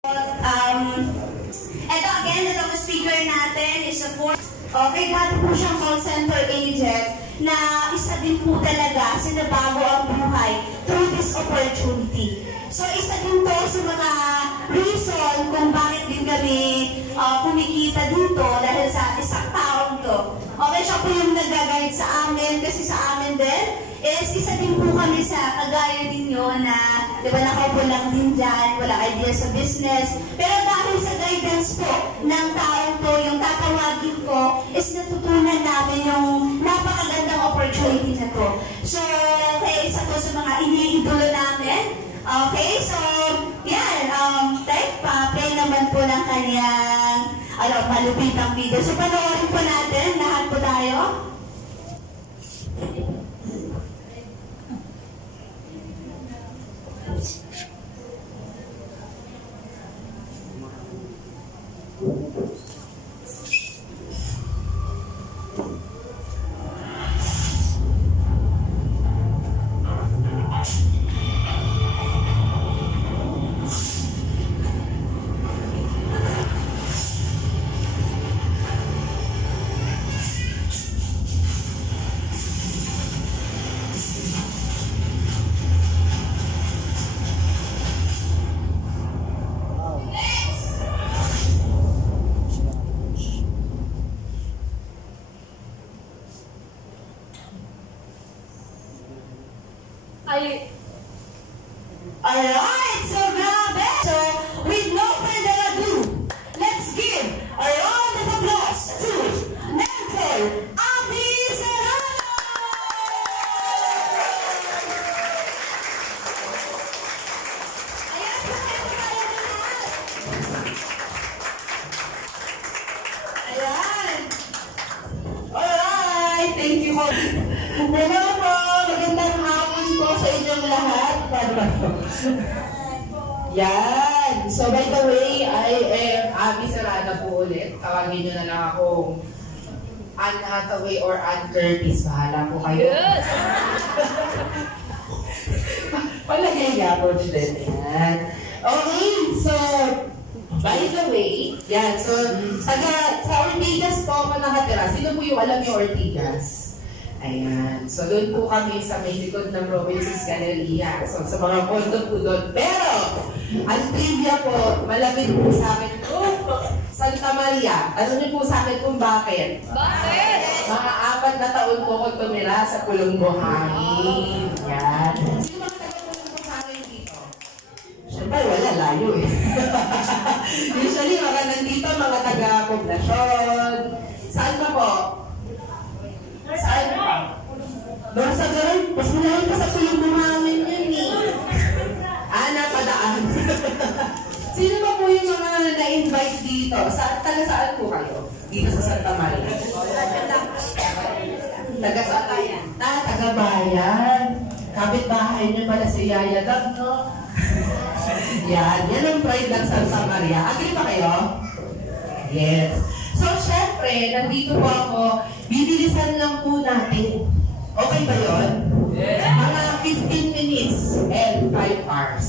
Ito again, itong speaker natin is a okay, dati po siyang call center agent na isa din po talaga sinabago ang buhay through this opportunity. So isa din to sa mga reason kung bakit din kami kumikita dito dahil sa isang taong to. Okay, siya po yung nag-guide sa amin kasi sa amin din is isa din po kami sa kagaya ninyo na di ba nakaupo lang din dyan, wala idea sa business. Pero dahil sa guidance po ng taong to, yung tatawagin ko is natutunan namin yung napakagandang opportunity na to. So, okay, isa to sa mga iniidolo namin. Okay, so, yan, play naman po ng kanyang malupitang video. So, panoorin po natin, lahat po tayo. Alright, so grabe! So, with no further ado, let's give a round of applause to Mentor Abby Serrano! Ayan, sakit tayo lahat! Ayan! Alright, thank you po! Hello po! Magandang hapon po sa inyong lahat. Yan! So by the way, I am Abby Serrano po ulit. Tawagin nyo na lang akong Anne Hathaway or Anne Curtis. Bahala po kayo. Yes! Palagay nga po din. Yan. Okay, so by the way, yan. So sa Ortigas po ako nakatira. Sino po yung alam yung Ortigas? Ayan. So, doon po kami sa may likod ng Robinson's Galleria. So, sa mga kondo po doon. Pero, ang trivia po, malapit po sa akin po, Santa Maria. Ano niyo po sa akin kung bakit? Bakit? Mga 4 na taon po ako tumira sa Pulong Buhangin. Yan. Sino mga taga-Pulong Buhangin dito? Siyempre, wala. Layo eh. Usually, mga nandito, mga taga-poblasyon. Saan pa po? Saan pa? Doon sa garan, mas malayo pa sa Pulong Buhangin yun eh. Napadaan. Sino ba po yung mga na-invite dito? Taga-saan po kayo? Dito sa Santa Maria? Taga-saan? Taga-bayan. Kapit-bahay niyo pala si Yaya Dab, no? Yan ang pride ng Santa Maria. Agree ba kayo? Yes. So, syempre, nandito po ako, bibilisan lang po natin. Okay ba yun? Yeah. Mga 15 minutes and 5 hours.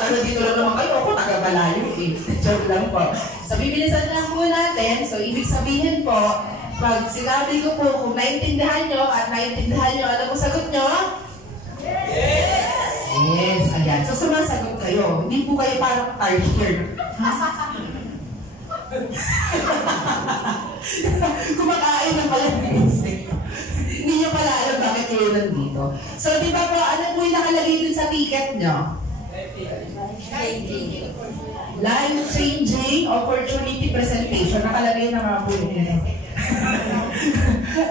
Taga dito lang naman kayo, ako taga-balayo eh. Joke lang po. So, bibilisan lang po natin. So, ibig sabihin po, pag sinabi ko po kung naintindihan nyo at naintindihan nyo, ano po sagot nyo? Yes! Yes, ayan. So, sumasagot kayo. Hindi po kayo parang tired. Kumakain na pala ng insect. Hindi nyo pala alam bakit kayo nandito. So, di ba po, ano po yung nakalagay dun sa ticket nyo? Life-changing opportunity presentation. Nakalagay na nga po yun.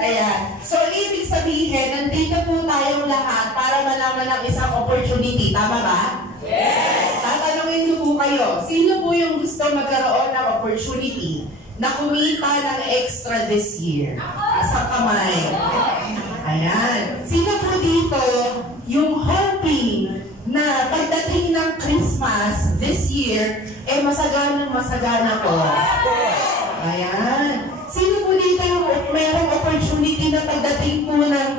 Ayan. So, ibig sabihin, nandito po tayong lahat para malaman ang isang opportunity. Tama ba? Yes! Tatanungin niyo po kayo, sino po yung gusto magkaroon ng opportunity na kumita ng extra this year? Sa kamay. Ayan. Sino po dito yung hoping na pagdating ng Christmas this year, masagana po? Ayan. Sino po dito yung mayroong opportunity na pagdating po ng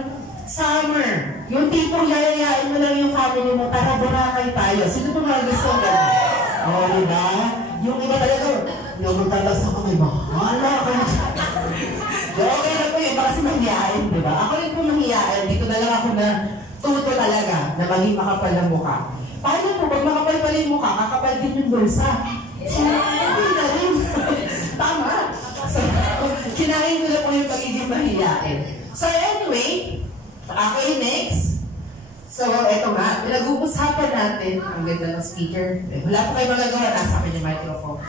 summer, yung tipong yayayain mo lang yung family mo para Boracay tayo. Sino po mga gusto ganun? Oo, diba? Yung iba talaga, yung magtatas ako, may bahala ka. Okay na po yun, baka kasi mahihain, diba? Ako rin po mahihain, dito na lang ako na tuto talaga na maging makapal ang mukha. Paano po, pag makapal pala yung mukha, kakapal din yung bulsa. So, hindi na rin. Tama. So, kinain ko na po yung pagiging mahihain. So, anyway, okay, next. So, eto nga, pinag-uusapan natin, ang ganda ng speaker. Wala po kayo magagawa, nasa akin yung microphone.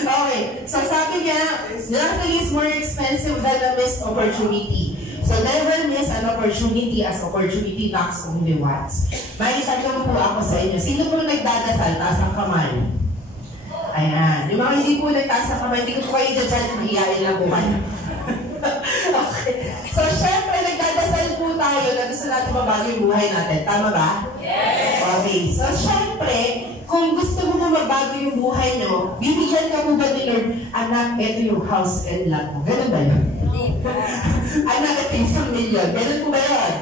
Okay, so sabi niya, nothing is more expensive than a missed opportunity. So, never miss an opportunity as opportunity knocks only once. May itanong po ako sa inyo, sino po nagdadasal, taas ang kamay? Ayan, yung mga hindi po nagtaas ang kamay, hindi ko po kayo dyan, mahihain lang po kayo. Okay. So, syempre, nagdadasal po tayo na gusto natin mabago yung buhay natin. Tama ba? Yes! Okay. So, syempre, kung gusto mo na mabago yung buhay nyo, bibigyan ka po ba ni Lord, anak, ito yung house and lot mo. Ganun ba yun? Anak, ito yung million. Ganun po ba yun?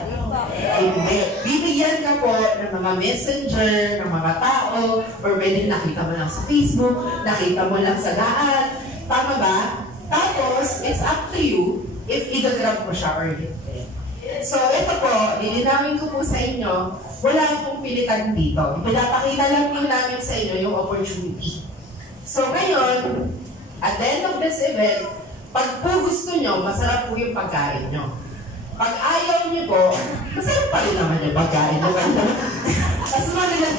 Hindi. Bibigyan ka po ng mga messenger, ng mga tao, or pwede nakita mo lang sa Facebook, nakita mo lang sa daan. Tama ba? Tapos, it's up to you if i-grab mo siya or hindi. So, ito po, lilinawin ko po sa inyo, wala pong pilitan dito. Ipinapakita lang po namin sa inyo yung opportunity. So, ngayon, at the end of this event, pag po gusto nyo, masarap po yung pagkain nyo. Pag ayaw nyo po, masarap pa rin naman yung pagkain nyo. Tapos mga nilang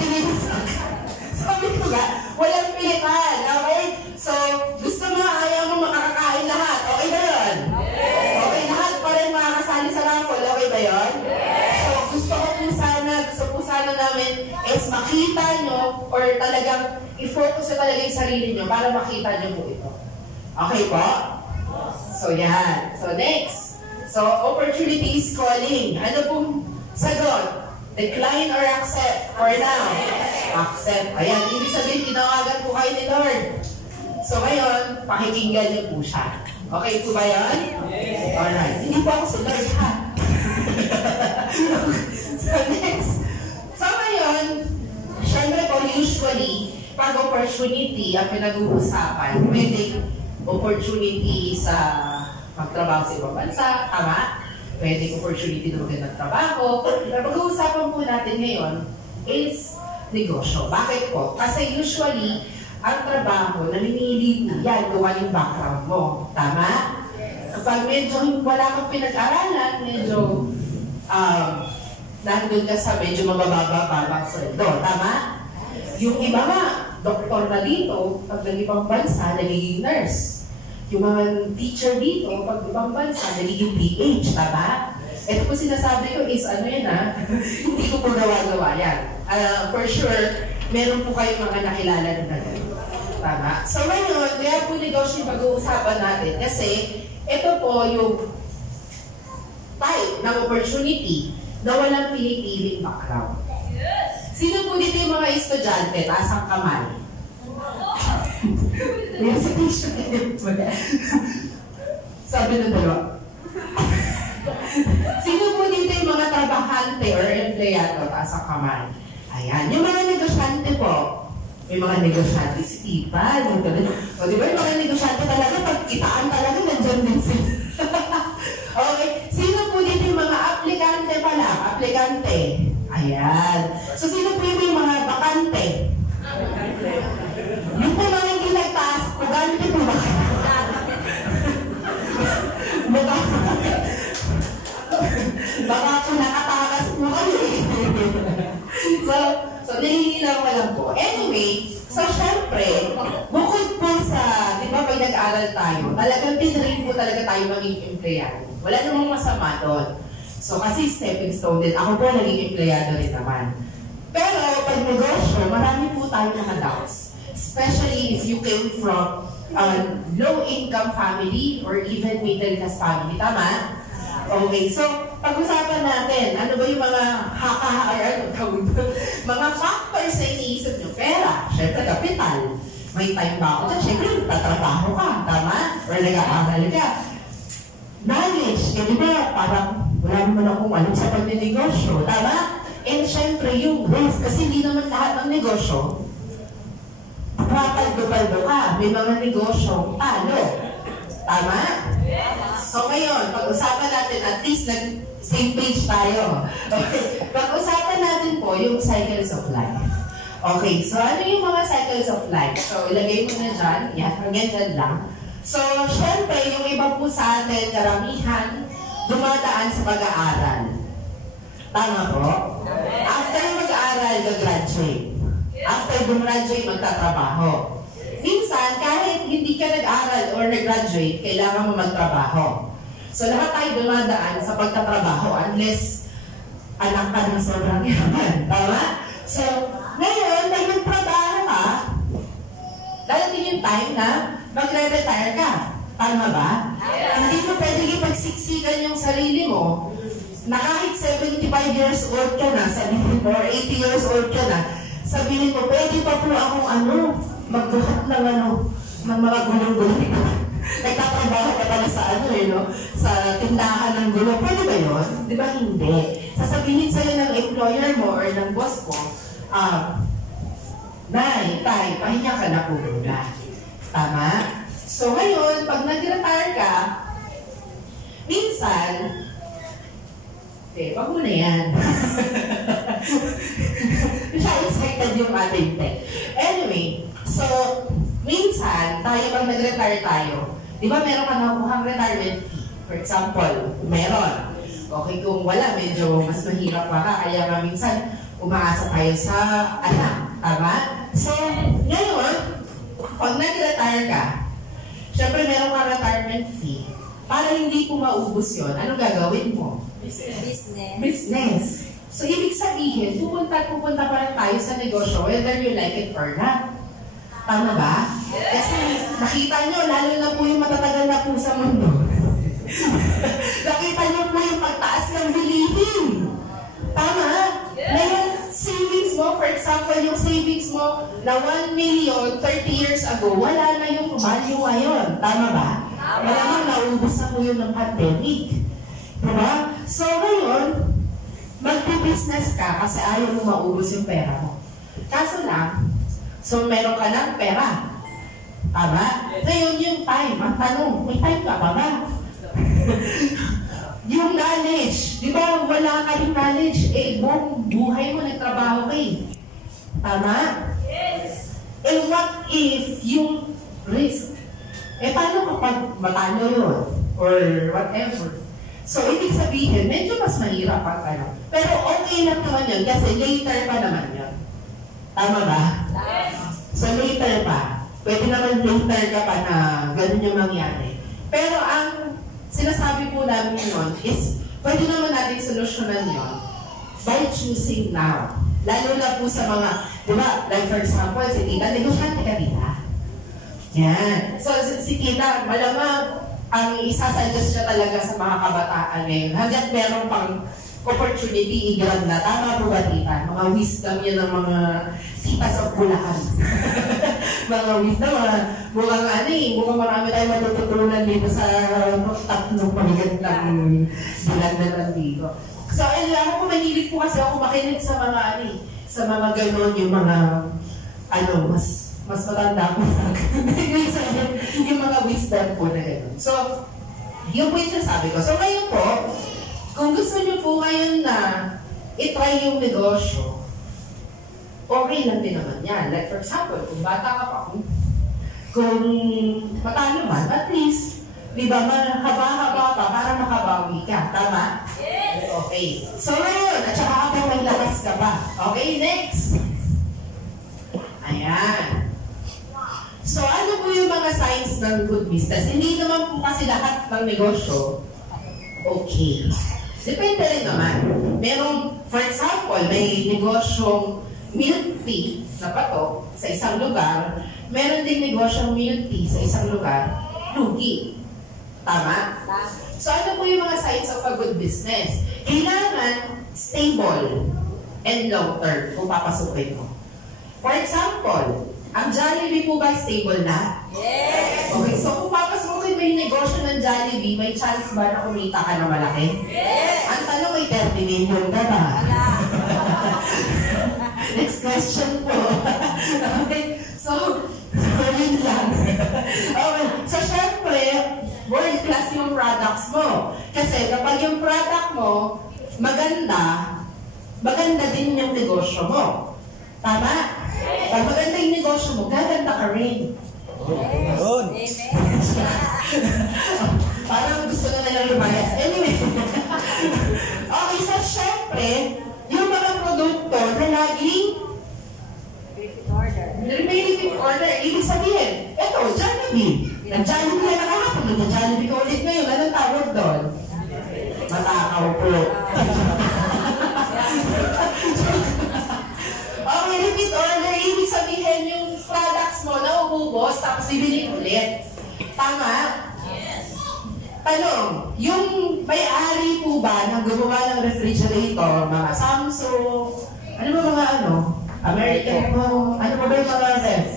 sabi ko nga, walang pilitan, okay? So, gusto mo, ayaw mo makakakain lahat. Okay ba yun? Okay, lahat pa rin makakasali sa raffle. Okay ba yun? So, gusto po sana namin is makita nyo or talagang i-focus nyo talaga yung sarili nyo para makita nyo po ito. Okay po? So, yan. So, next. So, opportunity is calling. Ano pong sagot? Decline or accept? For now? Accept. Ayan, ibig sabihin, tinawagan po kayo ni Lord. So ngayon, pakikinggan niyo po siya. Okay po ba yun? Yes. Alright. Hindi po ako si Lord, ha? So next. So ngayon, syempre po, usually, pag opportunity ang pinag-uusapan, pwedeng opportunity sa magtrabaho sa ibang bansa, tama? Pwedeng opportunity na magandang trabaho. Pero pag-uusapan po natin ngayon is negosyo. Bakit po? Kasi usually, ang trabaho, namimili po yan, gawa yung background mo. Tama? Kapag medyo wala kang pinag-aralan, medyo nandun ka sa medyo mabababa sweldo. Tama? Yung iba nga, doktor na dito, pag nag-ibang bansa, nagiging nurse. Yung mga teacher dito, pag ibang bansa, nagiging PH. Tama? Ito po sinasabi ko is, ano yan ha? Hindi ko po gawa-gawa yan. For sure, meron po kayong mga nakilala na gano'n. Tama? So ngayon, kaya po negosyo yung pag-uusapan natin kasi ito po yung type ng opportunity na walang pinipiling background. Sino po dito yung mga estudyante? Taas ang kamay. Sabi ng dalawa. Sino po dito yung mga trabahante or empleyado? Taas ang kamay. Ayan. Yung mga negosyante po, may mga negosyante si Tipa. O di ba yung mga negosyante talaga, pagkitaan talaga, nandiyan din sila. Okay. Sino po dito yung mga aplikante pala? Aplikante. Ayan. So, sino po yung mga bakante? Yung po mga hindi nagtaas, pugante po ba? Baka po nakatakas po kami. So, nililinaw ko lang po. Anyway, so syempre, bukod po sa, di ba pag nag-aral tayo, talagang tinrin po talaga tayo maging empleyado. Wala namang masama doon. So, kasi stepping stone din. Ako po naging empleyado rin naman. Pero, pag negosyo, marami po tayo mga doubts. Especially if you came from low-income family or even middle-class family. Tama? Okay, so pag-usapan natin, ano ba yung mga mga factors na iniisip nyo? Pera, syempre kapital. May time ba ako dyan? Syempre, tatrabaho ka, tama? Or nag-aaral ka. Knowledge, di ba? Parang wala naman akong alam sa pagninegosyo, tama? And syempre, yung risk, kasi hindi naman lahat ng negosyo Napapaldo-paldo ka. May mga negosyong talo. Tama? So ngayon, pag-usapan natin, at least same page tayo. Okay. Pag-usapan natin po yung cycles of life. Okay, so ano yung mga cycles of life? So ilagay mo na dyan. Yan, hanggang dyan lang. So, syempre, yung iba po sa atin, karamihan, dumadaan sa pag-aaral. Tama po? After mag-aaral, gagraduate. After gumraduate, magtatrabaho. Minsan, kahit hindi ka nag-aral or nag-graduate, kailangan mo magtrabaho. So, lahat tayo dumadaan sa pagtatrabaho unless anak ka ng sobrang yaman. Tama? So, ngayon, dahil magtrabaho ka, darating yung time na magre-retire ka. Tama ba? Hindi mo pwedeng ipagsiksikan yung sarili mo na kahit 75 years old ka na, sabihin mo, or 80 years old ka na, sabihin mo, pwede pa po akong magbuhat ng ng mga gulong-gulong. Nagtatrabaho ka pala sa sa tindahan ng gulong. Pwede ba yun? Di ba hindi? Sasabihin sa'yo ng employer mo or ng boss mo, Nay, tay, pahinga ka na po muna. Tama? So ngayon, pag nag-retire ka, minsan, wag mo na yan. Siya excited yung ating te. Anyway, so, minsan, tayo pag nag-retire tayo, di ba meron ka nakuhang retirement fee? For example, meron. Okay, kung wala, medyo mas mahirap pa ka. Kaya nga minsan, umaasa tayo sa anak. Tama? So, ngayon, pag nag-retire ka, syempre meron ka retirement fee. Para hindi po maubos yun, anong gagawin mo? Business. So, ibig sabihin, pupunta pa rin tayo sa negosyo whether you like it or not. Tama ba? Kasi nakita nyo, lalo na po yung matatagal na po sa mundo. Nakita nyo po yung pagtaas ng bilihin. Tama? Ngayon, savings mo, for example, yung savings mo na 1 million 30 years ago, wala na yung value ngayon. Tama ba? Malamang naubos na po yun ng pandemic. Diba? So ngayon, magpo-business ka kasi ayaw mo maubos yung pera mo. Kaso lang, so meron ka ng pera. Tama? Ngayon yung time, ang tanong, may time ka pa ba? Yung knowledge, di ba wala ka rin knowledge, buong buhay mo nagtrabaho ka eh. Tama? Yes. And what if yung risk? Paano kapag matalo yun? Or whatever? So, ibig sabihin, medyo mas mahirap ang Pero okay lang naman yun kasi later pa naman yun. Tama ba? Yes. So, later pa. Pwede naman later ka pa na ganun yung mangyari. Pero ang sinasabi po namin yun is, pwede naman natin solusyonan yun by choosing now. Lalo na po sa mga, di ba, like for example, si Tita, negosyante ka Tita. Yan. So, si Tita, malamang, ang isasuggest siya talaga sa mga kabataan ngayon. Hanggat meron pang opportunity, i-grab na. Tama po ba, Tita? Mga wisdom yan ng mga titas of Bulacan. Mga wisdom, mukhang marami tayong matututunan dito sa tatlong pagigantang bilang na nandito. So, alam ko, mahilig po kasi ako makinig sa mga sa mga ganon, yung mga, mas matanda po sa akin. Yung mga wisdom po na gano'n. So, yun po yung sinasabi ko. So, ngayon po, kung gusto niyo po ngayon na itry yung negosyo, okay lang din naman yan. Like for example, kung bata ka pa, kung matalo man, at least, di ba, haba-haba pa para makabawi ka. Tama? Yes! Okay. So, ngayon, at saka habang may lakas ka pa. Okay, next. Ayan. So, ano po yung mga signs ng good business? Hindi naman po kasi lahat ng negosyo okay. Depende rin naman. Merong, for example, may negosyong milk tea na patok sa isang lugar. Meron din negosyong milk tea sa isang lugar, lugi. Tama? So, ano po yung mga signs of a good business? Kailangan stable and long-term kung papasukin mo. For example, ang Jollibee po ba stable na? Yes! Okay, so kung papasukin mo yung negosyo ng Jollibee, may chance ba na kumita ka na malaki? Yes! Ang tanong, may 30 million ka ba? Next question po. Okay, so products mo. Kasi kapag yung product mo maganda, maganda din yung negosyo mo. Tama? Pag maganda yung negosyo mo, gaganda ka rin. Yun. Parang gusto na nilang lumayas. Anyway. Okay, so syempre, yung mga produkto na laging repeat order, ibig sabihin, eto, Jollibee. Nag-Jollibee ka na kahapon, nag-Jollibee ka ulit ngayon. Anong tawag doon? Matakaw po. Okay, repeat order, ibig sabihin yung products mo na ububos, tapos bibili ulit. Tama? Yes. Tanong, yung may-ari po ba na gumawa ng refrigerator, mga Samsung, ano ba mga ano? American mo, ano ba yung mga ref?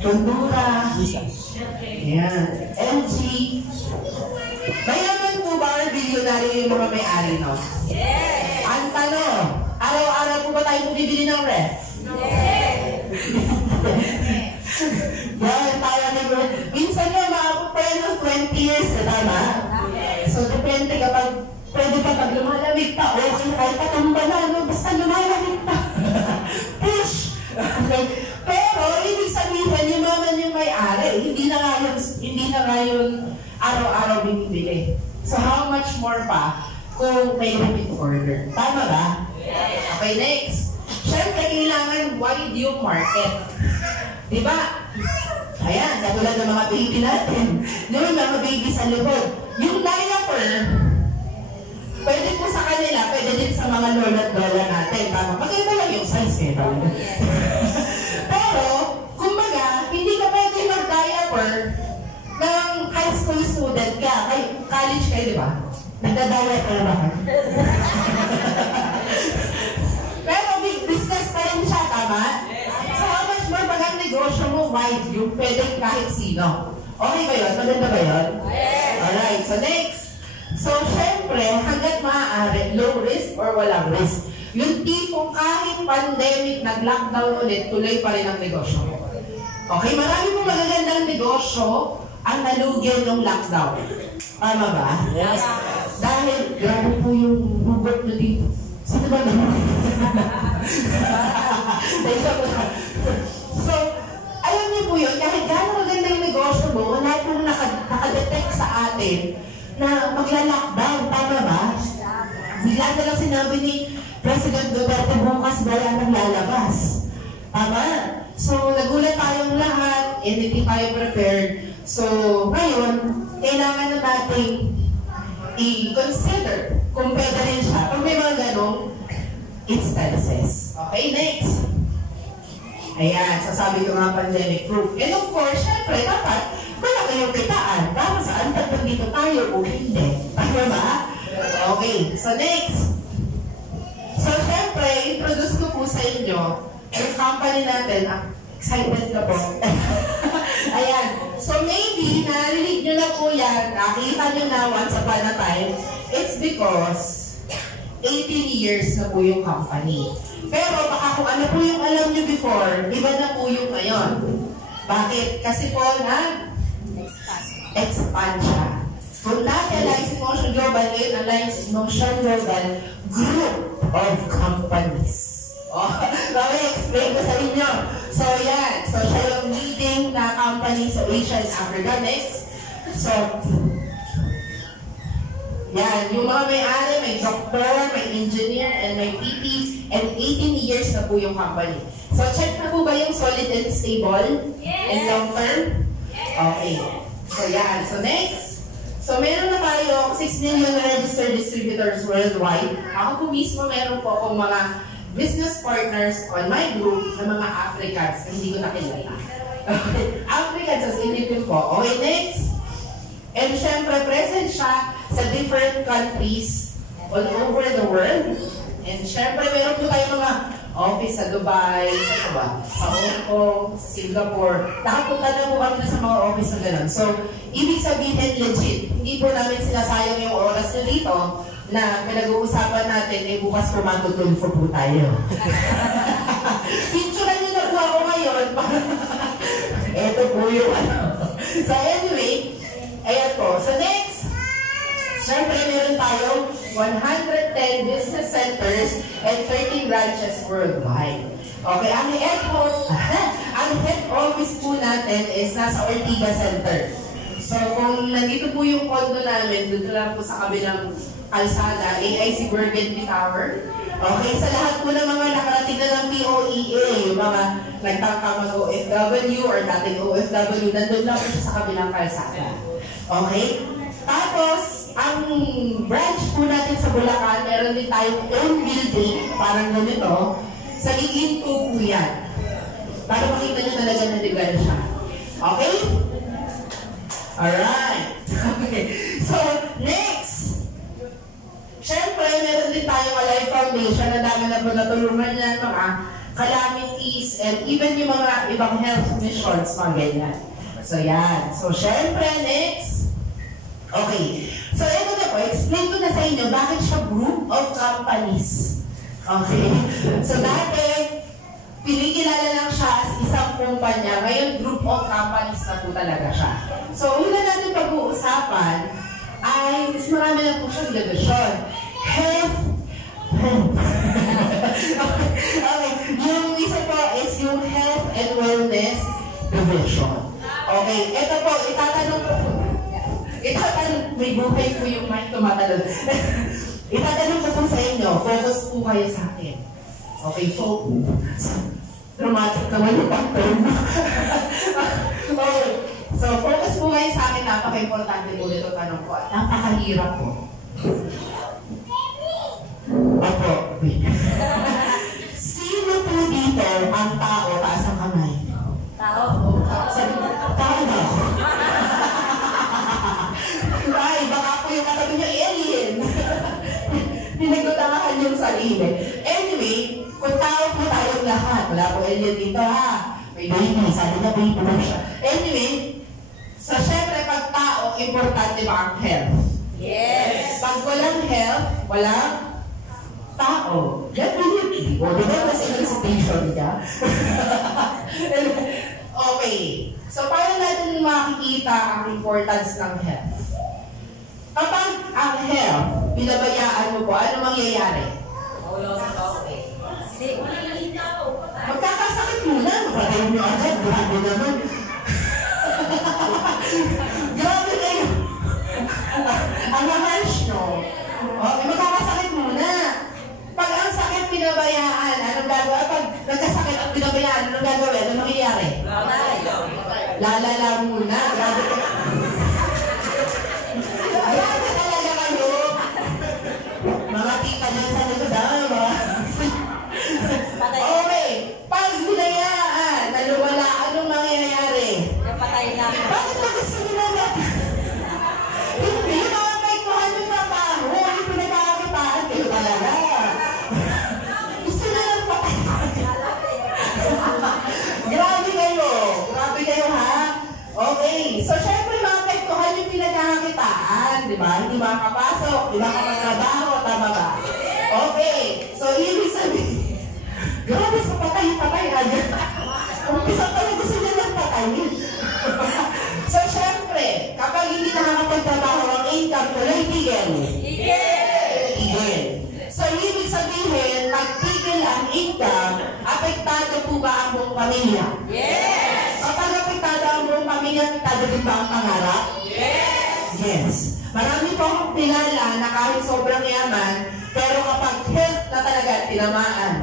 Tundura, yan, LG. Mayaman po ba or bilyonary yung mga may-ari, no? Yes! Ang tanong, araw-araw po ba tayo bumibili ng ref? Yes! Yan, tayo na bro. Minsan nga, maabot pa yan ng 20 years, tama? So, depende kapag pwede pa pag lumalamig pa, okay, kahit patumba na, no? Basta lumalamig pa. Push! Okay. Pero, ibig sabihin, yung naman yung may-ari, hindi na nga yun araw-araw binibili. So, how much more pa kung may repeat order? Tama ba? Okay, next. Siyempre, kailangan wide yung market. Diba? Ayan, katulad ng mga baby natin. Di ba, mga baby sa likod. Yung diaper, pwede po sa kanila, pwede din sa mga lola at lola natin. Tama, maganda lang yung size eh. Pero, kumbaga, hindi ka pwede mag-diaper ng high school student ka. College kayo, di ba? Nagda-diaper ba ka? Pero big business pa rin siya, tama? So how much more pag ang negosyo mo wide, yung pwede kahit sino. Okay ba yun? Maganda ba yun? Alright, so next. So syempre, hanggat maaari, low risk or walang risk. Yung tipong kahit pandemic, nag-lockdown ulit, tuloy pa rin ang negosyo mo. Okay, marami pong magagandang negosyo ang nalugyan ng lockdown. Tama ba? Yes. Dahil, grabe po yung hugot na dito. Sino ba naman? So, alam niyo po yun, kahit gano'ng maganda yung negosyo mo, wala pong nakadetect sa atin na magla-lockdown. Tama ba? Bigla na lang sinabi ni President Duterte bukas wala nang lalabas. Tama? So, nagulat tayong lahat, and hindi tayo prepared. So, ngayon, kailangan na natin i-consider kung pwede rin siya. Kung may mga ganong instances. Okay, next. Ayan, sasabi ko nga pandemic proof. And of course, syempre, dapat malaki yung kitaan. Para saan pag dito tayo o hindi. Tama ba? Okay, so next. So, syempre, introduce ko po sa inyo yung company natin. Excited ka po. Ayan. So maybe, narinig nyo na po yan, nakita nyo na once upon a time, it's because 18 years na po yung company. Pero baka kung ano po yung alam nyo before, iba na po yung ngayon. Bakit? Kasi po expand siya. Kung dati Alliance Motion Global, ngayon Alliance Motion Global Group of Companies. Explain ko sa inyo. So, yan. So, siya yung leading na company sa Asia and Africa. Next. So, yan. Yung mga may-ari, may doctor, may engineer, and may PT, and 18 years na po yung company. So, check na po ba yung solid and stable? And long term? Okay. So, yan. So, next. So, meron na tayo 6 million registered distributors worldwide. Ako po mismo, meron po akong mga business partners on my group ng mga Africans na hindi ko nakilala. Africans as inipin po. Okay, next. And syempre, present siya sa different countries all over the world. And syempre, meron po tayo mga office sa Dubai, sa Hong Kong, sa Singapore. Nakapunta na po kami sa mga office na gano'n. So, ibig sabihin legit. Hindi po namin sinasayang yung oras na dito na pinag-uusapan natin, eh bukas po matutulfo po tayo. Picturean niyo na po ako ngayon. Ito po yung ano. So anyway, ayan po. So next, tayong 110 business centers and 13 branches worldwide. Okay, ang head office po natin is nasa Ortigas Center. So, kung nandito po yung condo namin, dito lang po sa kabilang kalsada, AIC Burgundy Tower. Okay, sa lahat po ng mga nakarating na ng POEA, yung mga nagtangka mag-OFW or dating OFW, nandun lang po siya sa kabilang kalsada. Okay? Tapos, ang branch po natin sa Bulacan, meron din tayong own building, parang ganito, sa Giginto po yan. Para makita nyo talaga na legal siya. Okay? Alright. Okay. So, next. Siyempre, meron din tayong Alive Foundation na dami na po natulungan niyan, mga calamities, and even yung mga ibang health missions, mga ganyan. So, yan. So, siyempre, next. Okay. So, ito na po. Explain ko na sa inyo bakit siya group of companies. Okay. So, dati, pinikilala lang siya as isang kumpanya. Ngayon, group of companies na po talaga siya. So, una natin pag-uusapan ay mas marami na po siyang division. Health. Okay. Yung isa po is yung Health and Wellness Division. Okay. Ito po, itatanong may buhay po yung mic tumatalon. Itatanong ko po sa inyo, focus po kayo sa akin. Okay, focus. Dramatic naman yung pag-term. Okay. So, focus po kayo sa akin. Napaka-importante po ito tanong ko. Napakahirap po. Opo. Sino po dito ang tao taas ang kamay? Tao. Tao ba? Ay, baka po yung katabi niyo alien. Pinagdutangahan yung sarili. Anyway, kung tao po tayong lahat, wala po alien dito ha. May baby, sabi na baby po siya. Anyway, so syempre pag tao, importante ba ang health? Yes. Pag walang health, walang tao. Definitely. O, di ba kasi elicitation ka? Okay. So, paano natin makikita ang importance ng health? Kapag ang health, binabayaan mo po, ano mangyayari? Magkakasakit muna. Magkakaroon nyo agad. Grabe naman. Grabe kayo. Ang harsh nyo. Okay, magkakasakit muna. Pag ang sakit pinabayaan, anong gagawa? Pag nagkasakit at pinabayaan, anong gagawin? Anong mangyayari? Lalala muna. Grabe kayo. Grabe talaga kayo. Mga tita niya sa likod, okay. Pag hinayaan, naluwala, anong mangyayari? Napatay na. Bakit ba gusto nila na? Hindi, makapagkuhan yung trabaho. Hindi pinagkakakitaan kayo talaga. Gusto na lang patay. Grabe kayo. Grabe kayo, ha? Okay. So, syempre, makapagkuhan yung pinagkakakitaan. Di ba? Hindi makakapasok. Di ba kapagtrabaho? Tama ba? Okay. So, ibig sabihin, grabe sa patay-patay agad. Umpisa pa lang gusto niya ng patay. So, syempre, kapag hindi nakakapagtrabaho ang income, tuloy tigil. Tigil. So, ibig sabihin, pag tigil ang income, apektado po ba ang buong pamilya? Yes. Kapag apektado ang buong pamilya, apektado din ba ang pangarap? Yes. Marami po akong kilala na kahit sobrang yaman, pero kapag health na talaga tinamaan,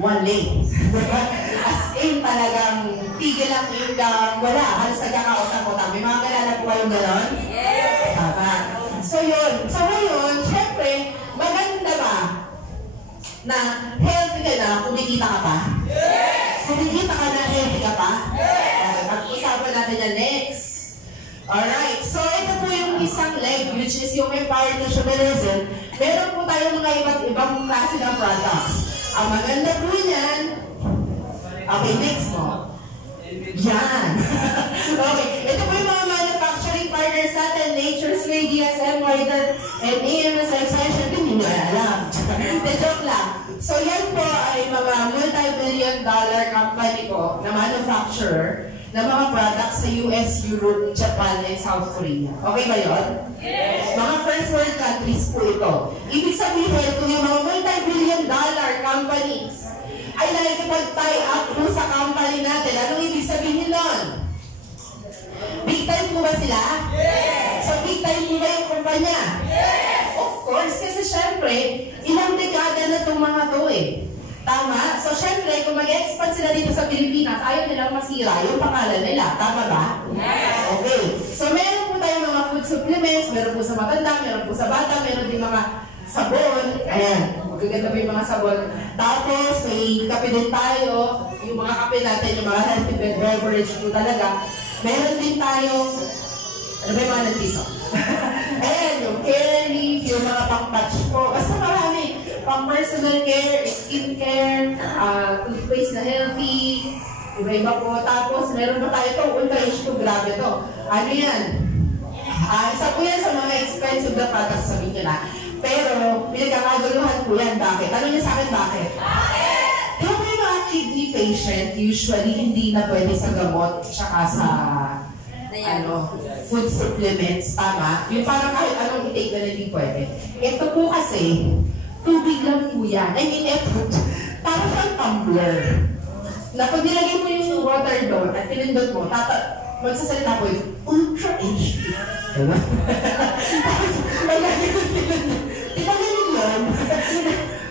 wala. As in talagang tigil ang income, wala. Halos nagkakautang-utang. May mga kilala po kayong gano'n? Yes. Tama. So yun. So ngayon, syempre, maganda ba na healthy ka na, kumikita ka pa? Yes. Kumikita ka na, healthy ka pa? Yes. Pag-usapan natin yan next. Alright, so ito po yung isang leg, which is yung Empowered Nationalism. Meron po tayong mga iba't ibang klase ng products. Ang maganda po yan, okay, next mo. Yan. Okay, ito po yung mga manufacturing partners natin, Nature's Way, DSM, Whiter, and AMS Extension. Hindi nyo alam. The joke lang. So yan po ay mga multi-billion multi-billion-dollar company ko na manufacturer ng mga products sa US, Europe, Japan, and South Korea. Okay ba yun? Yes! Mga first world countries po ito. Ibig sabihin, kung yung mga multi-billion-dollar companies ay nakikipag-tie up po sa company natin, anong ibig sabihin nun? Big time po ba sila? Yes! So big time po ba yung kumpanya? Yes! Of course, kasi syempre, ilang dekada na itong mga to eh. Tama? So syempre, kung mag-expand sila dito sa Pilipinas, ayaw nilang masira yung pangalan nila. Tama ba? Yes! Okay. So meron po tayong mga food supplements, meron po sa matanda, meron po sa bata, meron din mga sabon. Ayan, magaganda po yung mga sabon. Tapos, may kape din tayo. Yung mga kape natin, yung mga healthy beverage po talaga. Meron din tayong, ano ba yung mga nandito? Ayan, yung care leaf, yung mga pang-touch po. Basta marami. Pang-personal care, skin care, toothpaste na healthy, iba-iba po. Tapos, meron pa tayo ito, ultra H2, grabe to. Ano yan? Isa po yan sa mga expensive na products, sabihin nyo na. Pero, pinagkakaguluhan po yan. Bakit? Ano niyo sa akin, bakit? Di ba yung mga kidney patient, usually hindi na pwede sa gamot, tsaka sa food supplements, tama? Yung parang kahit anong i-take na hindi pwede. Ito po kasi, tubig lang po yan. I mean, ito, parang ang tumbler. Na pag nilagay mo yung water doon at pinindot mo, magsasalita po yung ultra HD. Diba? Tapos, maglagay ko pinindot. Diba ganun yun?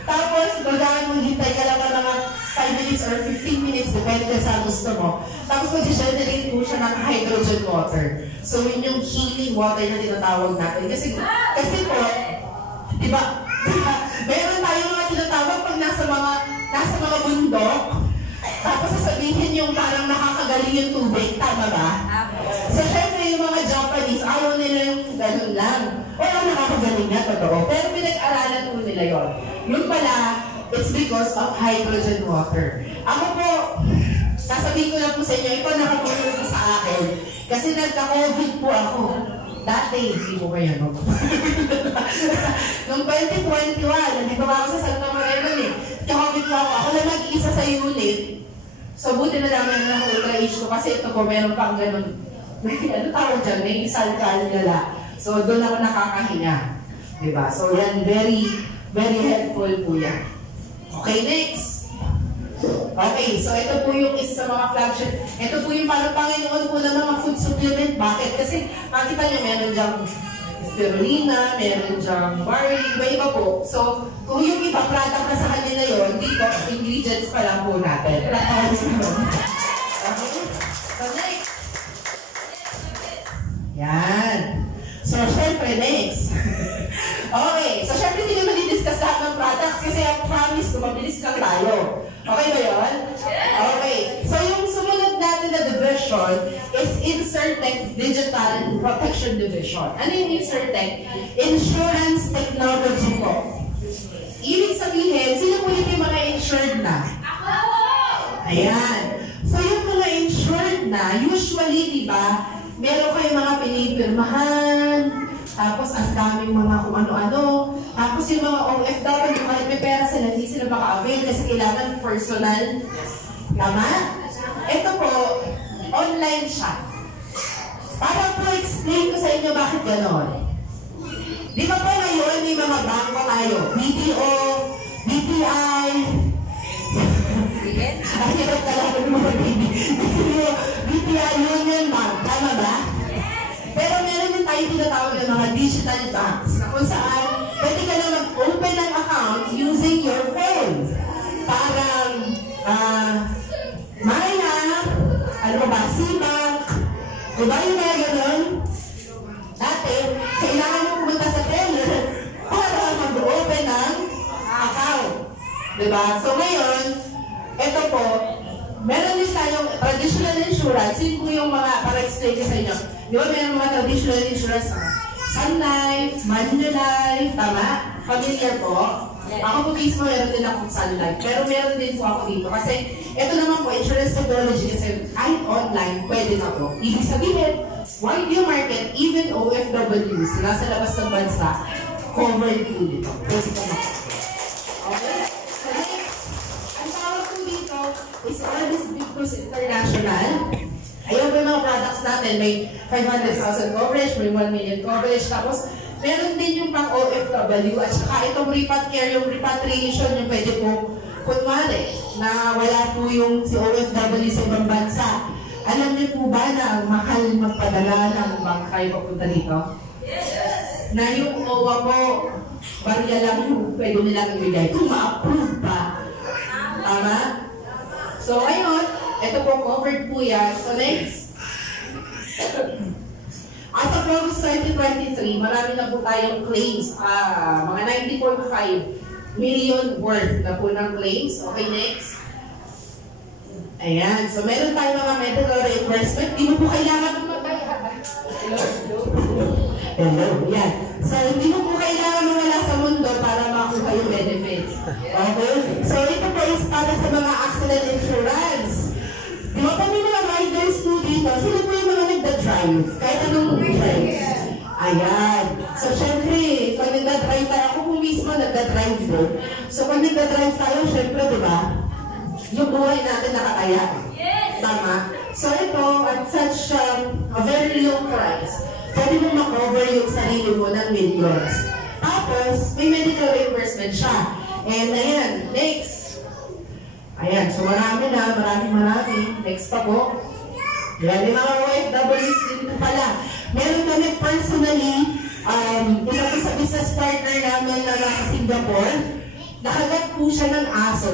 Tapos, bagaan mo, hintay ka lang mga 5 minutes or 15 minutes, depende sa gusto mo. Tapos, mag-generate po siya ng hydrogen water. So, yun yung healing water na tinatawag natin. Kasi po, diba, meron tayong mga tinatawag pag nasa mga bundok, tapos sasabihin yung parang nakakagaling yung tubig, tama ba? So, syempre yung mga Japanese, ayaw nila yung ganun lang. Wala nakakagaling na, totoo. Pero pinag-aralan po nila yun. Yung pala, it's because of hydrogen water. Ako po, sasabihin ko lang po sa inyo, ito nakatulong po sa akin. Kasi nagka-COVID po ako. Dati, hindi mo kayo, no? Noong 2021, nandito ako sa Santa Maria nun eh. Nagka-COVID po ako. Ako na mag-isa sa unit. So, buti na lang na ultra H ko kasi ito po, meron pang ganun. Ano tawag dyan? May isal-kal nila. So, doon ako nakakahinga. Diba? So, yan, very, very helpful po yan. Okay, next. Okay, so ito po yung isa sa mga flagship. Ito po yung parang Panginoon po ng mga food supplement. Bakit? Kasi makita niyo meron dyang spirulina, meron dyang barley, iba-iba po. So, kung yung iba product na sa kanila yun, dito, ingredients pa lang po natin. Okay? So, next. Yan. So, syempre, next. Okay, so syempre hindi naman i-discuss lahat ng products kasi I promise ko, mabilis lang tayo. Okay ba yun? Okay. So yung sumunod natin na division is Insurtech Digital Protection Division. Ano yung Insurtech? Insurance Technology po. Ibig sabihin, sino po yung mga insured na? Ayan. So yung mga insured na, usually, diba, meron kayong mga pinipirmahan, tapos ang daming mga kung ano-ano. Tapos yung mga OFW, kahit may pera sila, hindi sila maka-avail kasi kailangan personal. Tama? Ito po, online siya. Para po explain ko sa inyo bakit gano'n. Di ba po ngayon may mga bangko tayo? BDO, BPI, ang hirap talaga ng mga BPI Union Bank. Tama ba? Pero meron din tayo tinatawag ng mga digital banks na kung saan pwede ka na mag-open ng account using your phone. Parang Maya, ano ba, C-Bank, diba yung mga ganun? Dati, kailangan mo pumunta sa teller para mag-open ng account. Diba? So ngayon, ito po, meron din tayong traditional insurance. Yun po yung mga, para explain ko sa inyo. Di ba meron mga traditional insurance? Sun Life, Manulife, tama? Familiar po? Yes. Ako po mismo meron din akong Sun Life. Pero meron din po ako dito. Kasi ito naman po, insurance technology kasi kahit online, pwede na po. Ibig sabihin, wide yung market, even OFWs, nasa labas ng bansa, covered po dito. Pwede ka makapit. Okay? So next, ang tawag po dito, Cruz International. Ayun po yung mga products natin. May 500,000 coverage, may 1 million coverage. Tapos, meron din yung pang OFW. At saka itong repatriate, yung repatriation, yung pwede po, kunwari, na wala po yung si OFW sa ibang bansa. Alam niyo po ba na mahal magpadala ng bangkay papunta dito? Yes! Na yung OWA po, barya lang yung pwede nilang ibigay. Kung ma-approve pa. Tama? So, ayun. Ito po, covered po yan. So, next. As of August 2023, marami na po tayong claims. Mga 90.5 million worth na po ng claims. Okay, next. Ayan. So, meron tayong mga medical reimbursement. Hindi mo po kailangan magbayad. Hello. Yan. So, hindi mo po kailangan mawala sa mundo para makuha yung benefits. Okay? So, ito po is para sa mga accident insurance. Di ba pa may mga riders po dito? Sila po yung mga nagda-drive. Kahit anong drive. Ayan. So, syempre, pag nagda-drive tayo, ako po mismo nagda-drive po. So, pag nagda-drive tayo, syempre, di ba? Yung buhay natin nakakaya. Yes! Tama? So, ito, at such a very low price, pwede mo makover yung sarili mo ng millions. Tapos, may medical reimbursement siya. And ayan, next. Ayan, so marami. Next pa po. Ayan, yung mga OFWs din pala. Meron kami personally, isa po sa business partner namin na nasa Singapore, nakagat po siya ng aso.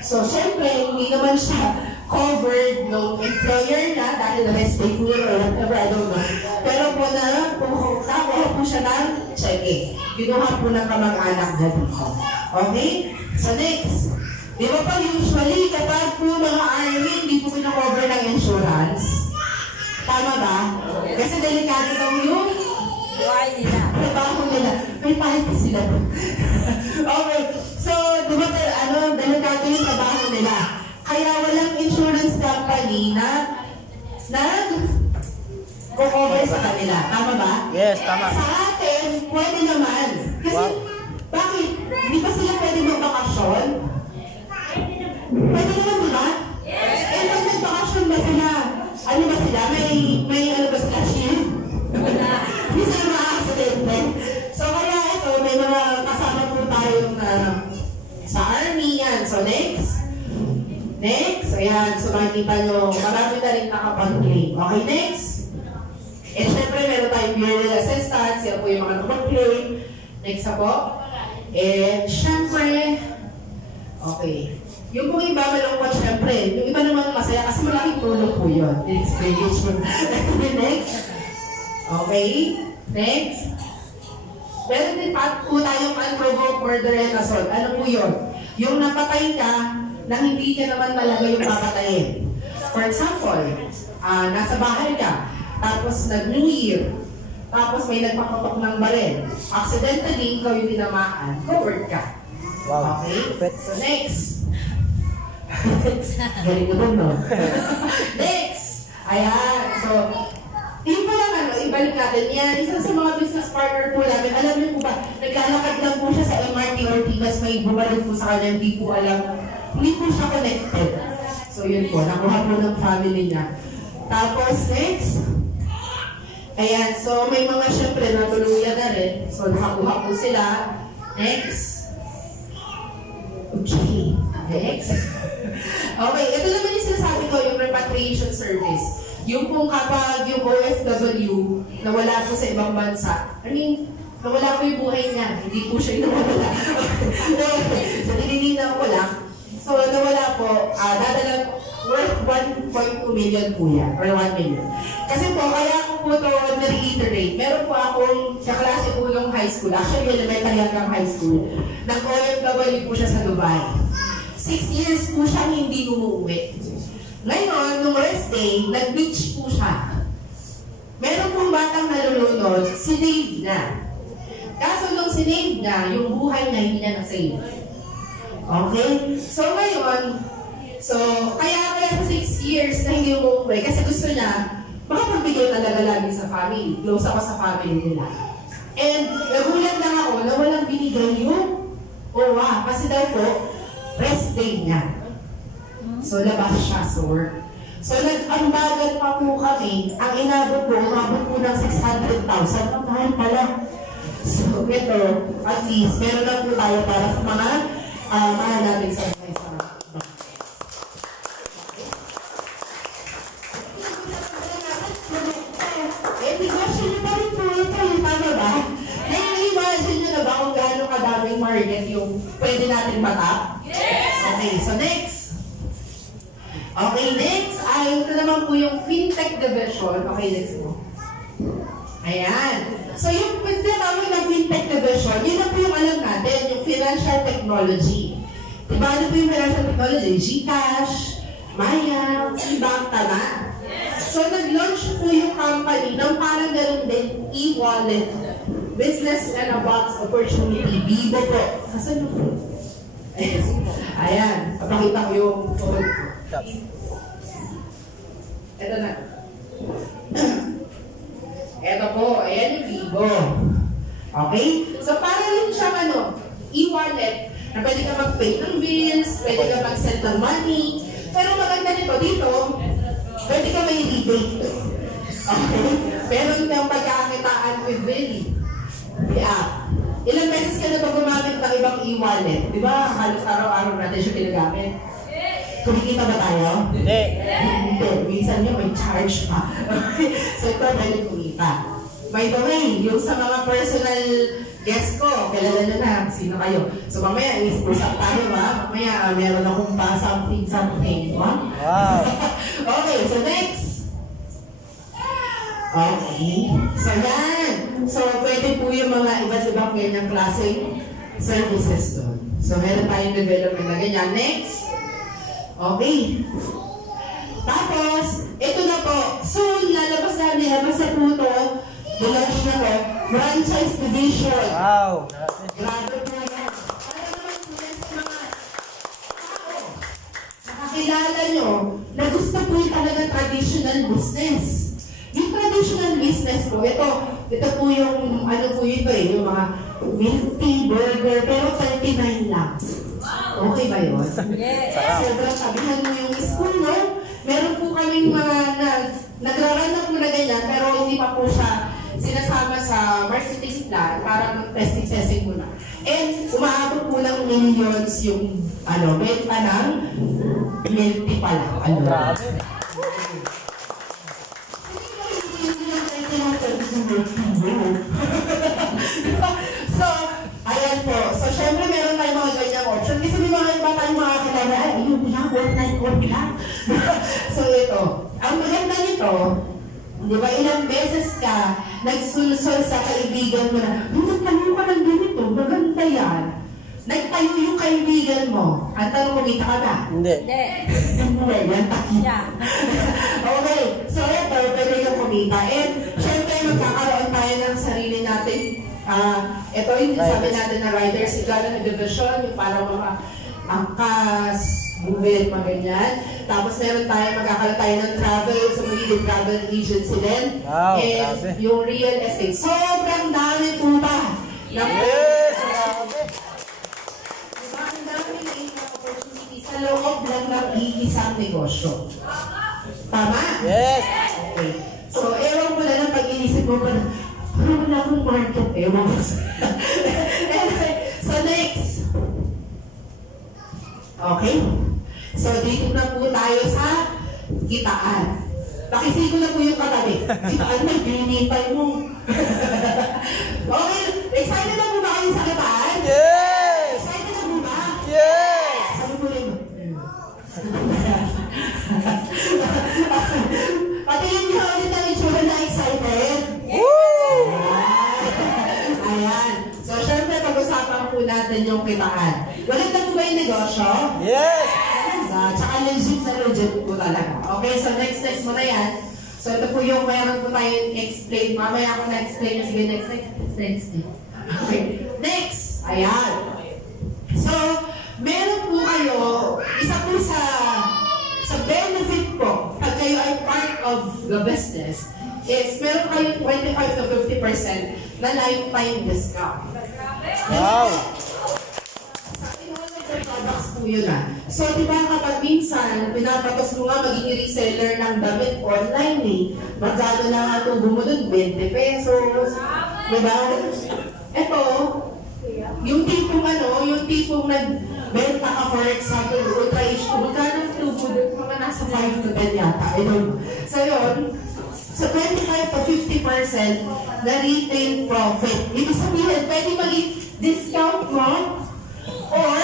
So, syempre, hindi naman siya covered ng employer na dahil na rest day po or whatever, I don't know. Pero po nakuha po siya ng cheque. Ginuha po ng kamag-anak na dito. Okay? So, next. Di ba pa usually, kapag po mga army, hindi po pinakover ng insurance? Tama ba? Kasi delikado daw yung trabaho nila. May party sila doon. Okay. So, di ba delikado yung trabaho nila? Kaya walang insurance company na nag-cover sa kanila. Tama ba? Yes, tama. Sa atin, pwede naman. Kasi, bakit? Di ba sila pwede magbakasyon? Pwede naman, di ba? Yes! Eh, pag nagbakasyon ba sila? Ano ba sila? May ano ba sila? Shield? Hindi sila ma-accidente. So, kaya ito, may mga kasama po tayong sa army yan. So, next. Next. Ayan. So, makikita nyo, marami na rin nakapag-claim. Okay, next. Eh, syempre, meron tayong burial assistance. Yan po yung mga nakapag-claim. Next na po. And, syempre, okay. Yung pong iba, malungkot syempre. Yung iba naman masaya kasi malaking tulong po yun. Next. Next. Okay. Next. Meron din po tayong unprovoked murder and assault. Ano po yun? Yung napatay ka na hindi ka naman talaga yung papatayin. For example, nasa bahay ka, tapos nag-New Year, tapos may nagpapatok ng baril. Accidentally, ikaw yung tinamaan, covered ka. Wow. Okay? So next. Galing ko doon, no? Next! Ayan. So, yun pa lang, ibalik natin yan. Isa sa mga business partner po namin, alam niyo po ba, naglalakad lang po siya sa MRT Ortigas, may bumalik po sa kanya, hindi po alam, hindi po siya connected. So, yun po, nakuha po ng family niya. Tapos, next. Ayan, so may mga syempre natuluyan na rin. So, nakakuha po sila. Next. Okay. Next. Okay, ito naman yung sinasabi ko, yung repatriation service. Yung kung kapag yung OFW nawala po sa ibang bansa, nawala po yung buhay niya, hindi po siya nawala. Okay, so dinilinaw ko lang. So nawala po, dadala worth 1.2 million po yan, or 1 million. Kasi po, kaya ako po ito na-reiterate, meron po akong kaklase po yung high school, actually elementary hanggang high school, nag-OFW po siya sa Dubai. 6 years po siya hindi umuwi. Ngayon, nung rest day, nag-beach po siya. Meron pong batang nalulunod, sinave na. Kaso nung sinave niya, yung buhay niya hindi niya na-save. Okay? So ngayon, kaya sa 6 years na hindi umuwi, kasi gusto niya, makapagbigay talaga lagi sa family. Close ako sa family nila. And nagulat lang ako na walang binigay yung OWA. Kasi daw po, rest day niya. So, labas siya sa work. So, nag-ambagan pa po kami. Ang inabot po ng 600,000. Ang mahal pala. So, ito, at least, meron na po tayo para sa mga mahal natin sa negosyo nyo pa rin po ito. Tama ba? Na-imagine nyo na ba kung gaano kadaming market yung pwede natin matap? Yes! Okay, so next. Okay, next ay ito naman po yung fintech division. Okay, let's go. Ayan. So yung tinatawag na fintech division, yun na po yung alam natin, yung financial technology. Diba ano po yung financial technology? GCash, Maya, e-bank, tama? So, nag-launch po yung company ng parang ganun din, e-wallet, business in a box opportunity, Bibo po. Asan yung phone? Ayan, papakita ko yung phone ko. Ito na. Ito po, ayan yung Bibo. Okay? So, parang rin siyang e-wallet, na pwede ka mag-pay ng bills, pwede ka mag-send ng money, pero maganda nito dito, pwede ka may rebate. Okay? Meron kang pagkakakitaan within the app. Ilang beses ka na ba gumamit ng ibang e-wallet? Di ba? Halos araw-araw natin siya ginagamit. Kumikita ba tayo? Hindi. Hindi. Minsan nyo may charge pa. So ito, pwede kumita. By the way, yung sa mga personal guest ko, kilala na sino kayo. So mamaya, usap tayo ba? Mamaya, meron akong pa something. Wow. Okay, so next. Okay. So yan. So pwede po yung mga iba't ibang ganyang klaseng services doon. So meron tayong development na ganyan. Next. Okay. Tapos, ito na po. Soon, lalabas na po ito. Launch na po. Franchise division. Wow. Grabe po yan. Para naman po yan sa mga tao. Nakakilala nyo na gusto po yung talaga traditional business. Yung traditional business po, ito po yung, yung mga milk tea, burger, pero 39 lang. Okay ba yun? Yes. Sobrang sabihan mo yung school, no? Meron po kaming mga nagraran na po na ganyan, pero hindi pa po siya sinasama sa marketing plan para mag-testing muna. And umaabot po ng millions yung benta ng milk tea pala. Grabe. So, ayan po. So, syempre meron tayong mga ganyang option. Kasi may mga iba tayong mga kalala, yung lang. So, ito. Ang maganda nito, di ba, ilang beses ka nagsulsol sa kaibigan mo na, nagtayo ka ng ganito, maganda yan. Nagtayo yung kaibigan mo. Ang tanong, kumita ka na? Hindi. Hindi. Yan, takiya. Okay. So, ito, pwede kang kumita. And, syempre, magkakaroon tayo ng sarili natin. Ito yung sabi natin na riders, igala na division, yung parang mga angkas, movie, mga ganyan. Tapos meron tayo, magkakaroon tayo ng travel, so magiging travel agency din. Wow, and grabe. yung real estate. Sobrang dami po ba? Yes! Grabe. Diba, ang dami na income opportunity sa loob lang ng iisang negosyo. Tama? Yes! Okay. So, ewan ko na lang pag-inisip mo pa na, wala akong market. Ewan ko. Anyway, so next. Okay? So, dito na po tayo sa kitaan. Pakisigo na po yung katabi. Kitaan na, binipay mo. Okay, excited na po ba kayo sa kitaan? Yes! Excited na po ba? Yes! Sabi po rin. Patingin niyo ulit ang itsura na excited. Woo! Ayan. So, syempre, pag-usapan po natin yung kitaan. Maganda po ba yung negosyo? Yes! Tsaka legit po talaga. Okay, so next mo na yan. So, ito po yung meron po tayong explain. Mamaya ako na-explain nyo. Sige, next. Okay. Next! Ayan. So, meron po kayo, isa po sa benefit po, pag kayo ay part of the business, is meron kayo 25 to 50% na lifetime discount. Wow! Sa in all of the products po po yun So, di ba kapag minsan, pinapatos mo nga magiging reseller ng damit online magkano na nga tubo mo dun? 20 pesos. Di ba? Ito, yung tipong nagbenta ka, for example, Ultra H2, magkano ang tubo dun? Mga nasa 5 to 10 yata. I don't know. So, yun, sa 25 to 50% na retail profit. Ibig sabihin, pwede maging discount mo or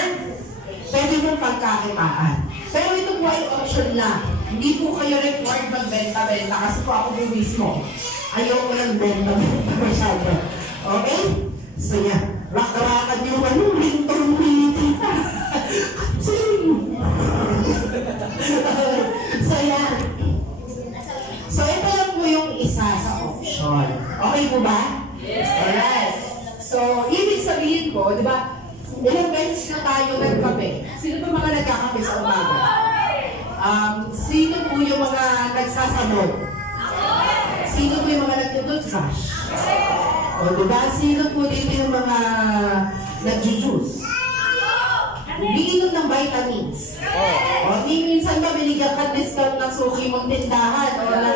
pwede mong pagkakitaan. Pero ito po ay option lang. Hindi po kayo required magbenta-benta kasi po ako po mismo. Ayoko ng benta-benta masyado. Okay? So yan. Rakarakan yung lintong-linting pa. So yan. So ito lang po yung isa sa option. Okay po ba? Yes! Alright. So, ibig sabihin ko, di ba, ilang beses na tayo nagkape. Sino ba mga nagkakape sa umaga? Sino po yung mga nagsasabog? Sino po yung mga nagtututrush? O diba, sino po dito yung mga nagjujuice? Umiinom ng vitamins. O minsan ba binigyan ka discount ng suki mong tindahan? O wala.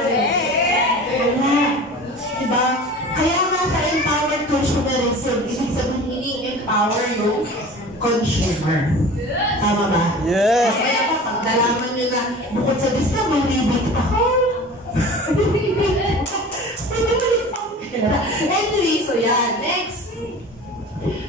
Diba? Kaya nga sa empowered consumerism, ibig sabihin ini-empower yung consumer. Tama ba? Yes! Kaya pa, pag nalaman nyo na bukod sa discount, may rebate pa. Anyway, so yan. Next.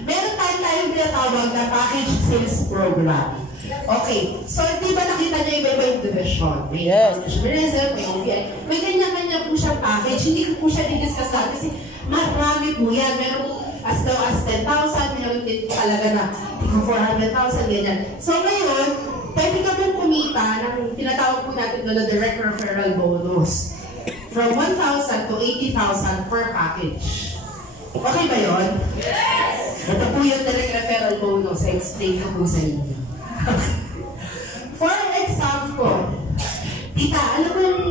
Meron tayong tinatawag na package sales program. Okay. So, di ba nakita niyo iba-iba yung division? May consumerism, may OPI. May ganyan-ganyan po siyang package. Hindi ko po siya discuss lahat kasi marami po yan. Meron as low as 10,000, meron din talaga na 400,000, ganyan. So, ngayon, pwede ka pong kumita ng tinatawag po natin na direct referral bonus. From 1,000 to 80,000 per package. Okay ba yun? Yes! Ito po yung direct referral bonus. I-explain ko po sa inyo. For example, tita, ano ba yung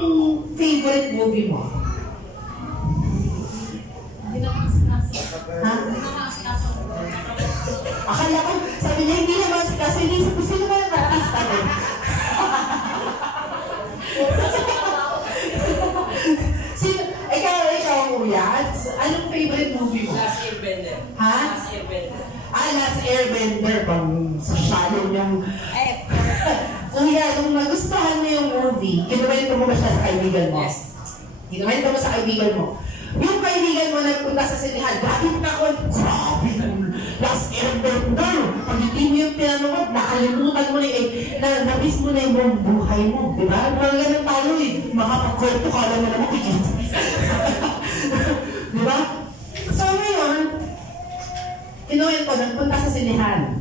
favorite movie mo? Ha? Akala ko, sabi niya, hindi naman si kasi hindi sino ba yung artista mo? Ikaw, kuya, anong favorite movie mo? Last Airbender. Ha? Last Airbender. Last Airbender. Pang sa shadow niyang... Kuya, nung nagustuhan mo yung movie, kinuwento mo ba siya sa kaibigan mo? Yes. Kinuwento mo sa kaibigan mo. Yung kaibigan mo nagpunta sa sinihan, grabe ka ko, grabe Last Airbender. Pag hindi mo yung pinanood, nakalimutan mo na na-miss mo na yung buong buhay mo. Diba? Parang ganun tayo makapagkwento ka lang mo na makikita. Diba? So ngayon, kinuwento, nagpunta sa sinihan.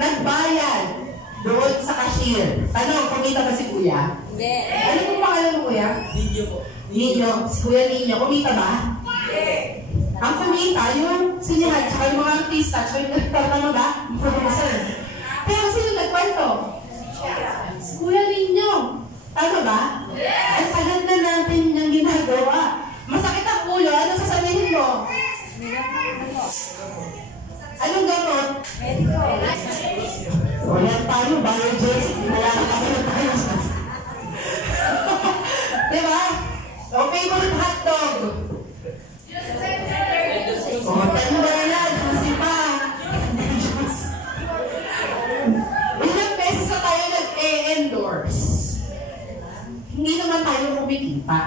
Nagbayad doon sa cashier. Tanong, kumita ba si kuya? Hindi. Ano pong pangalan mo kuya? Video po. Ninyo, si Kuya Ninyo, kumita ba? Hindi. Ang kumita, yung sinihan, tsaka yung mga artista, tsaka yung nagtatama ba? Yung producer. Pero sino nagkwento? Si Kuya Ninyo. Tama ba? Yes! Ang tagal na natin yung ginagawa. Masakit ang ulo, ano sasabihin mo? Anong gamot? O yan tayo, biologics, wala na kami na tayo. Diba? O favorite hotdog? O tender na, juicy pa. Ilang beses na tayo nag-endorse. Hindi naman tayo kumikita.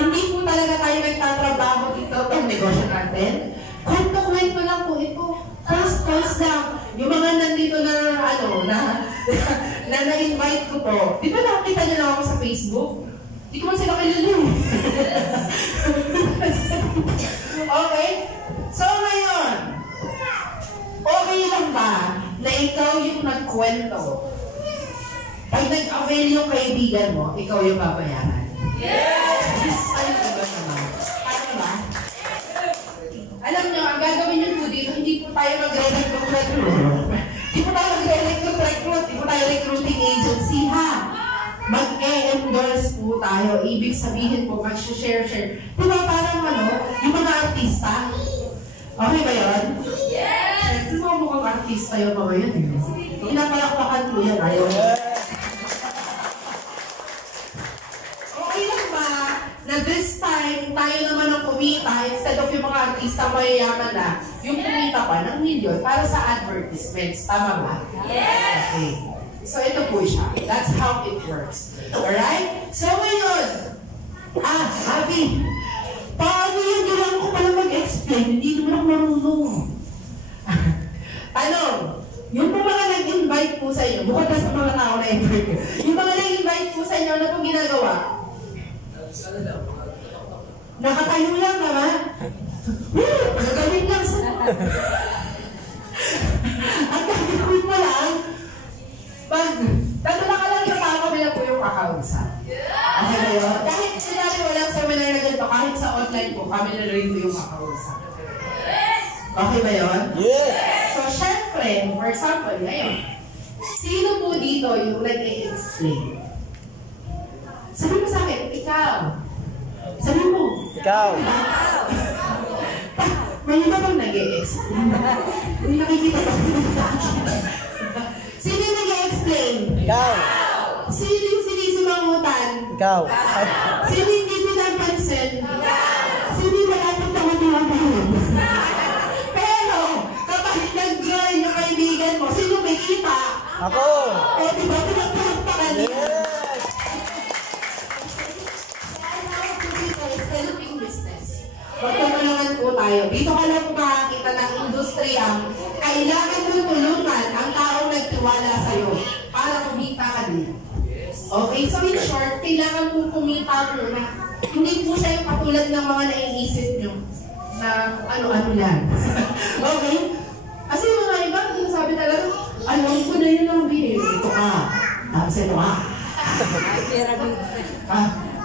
Hindi po talaga tayo nagtatrabaho dito ng negosyo natin. Kwento lang po ito. First lang. Yung mga nandito na na-invite ko po. Di ba nakakita niyo lang ako sa Facebook? Di ko man sila kilala. Okay? So ngayon, okay lang ba na ikaw yung nagkwento? Pag nag-avail yung kaibigan mo, ikaw yung babayaran? Yes! Ano ba naman? Ano ba? Alam nyo, ang gagawin nyo po dito, hindi po tayo magre-recruit. Hindi po tayo magre-recruit. Hindi po tayo recruiting agency, ha? Mag-e-endorse po tayo. Ibig sabihin po, mag-share. Di ba parang yung mga artista? Okay ba yun? Yes! Di ba mukhang artista yung mga yun? Pinapalakpakan mo yan, ayaw. Okay lang ba na this time, tayo naman ang kumita instead of yung mga artista mayayaman na, yung kumita pa ng milyon para sa advertisements. Tama ba? Yes! Okay. So ito po siya. That's how it works. Alright? So ngayon, Abby, paano yung gawin ko pala mag-explain? Hindi naman ako marunong. Tanong, yung mga nag-invite po sa inyo, bukod na sa mga tao na invite, yung mga nag-invite po sa inyo, ano pong ginagawa? Nakatayo lang naman. Gagawin lang sa... Ang gagawin mo lang, pag tatala ka lang yung tao, kami na po yung kakausap. Okay ba yun? Kahit sinabi walang seminar na ganito, kahit sa online po, kami na rin po yung kakausap. Okay ba yun? Yes! So, syempre, for example, ngayon, sino po dito yung nag-i-explain? Sabi mo sa akin, ikaw. Sabi mo. Ikaw. May iba bang nag-i-explain? May nakikita ba sa akin? Sino yung nag-i-explain? Ikaw. Sino yung sinisimangutan? Ikaw. Sino yung hindi pinapansin? Sino yung malapit na matuwag-tuwag? Pero, kapag nag-join yung kaibigan mo, sino may kita? Ako. O, diba? Pinagpapakalan niya. Yes! Helping business. Magtutulungan po tayo. Dito ka lang po makakita ng industriya. Kailangan mo tulungan ang taong nagtiwala sa'yo para kumita ka din. Okay, so in short, kailangan po kumita muna. Hindi po siya yung katulad ng mga naiisip nyo na ano-ano yan. Okay? Kasi mga iba, sabi talaga, alam ko na yun ang bihin. Ito ka. Tapos ito ka.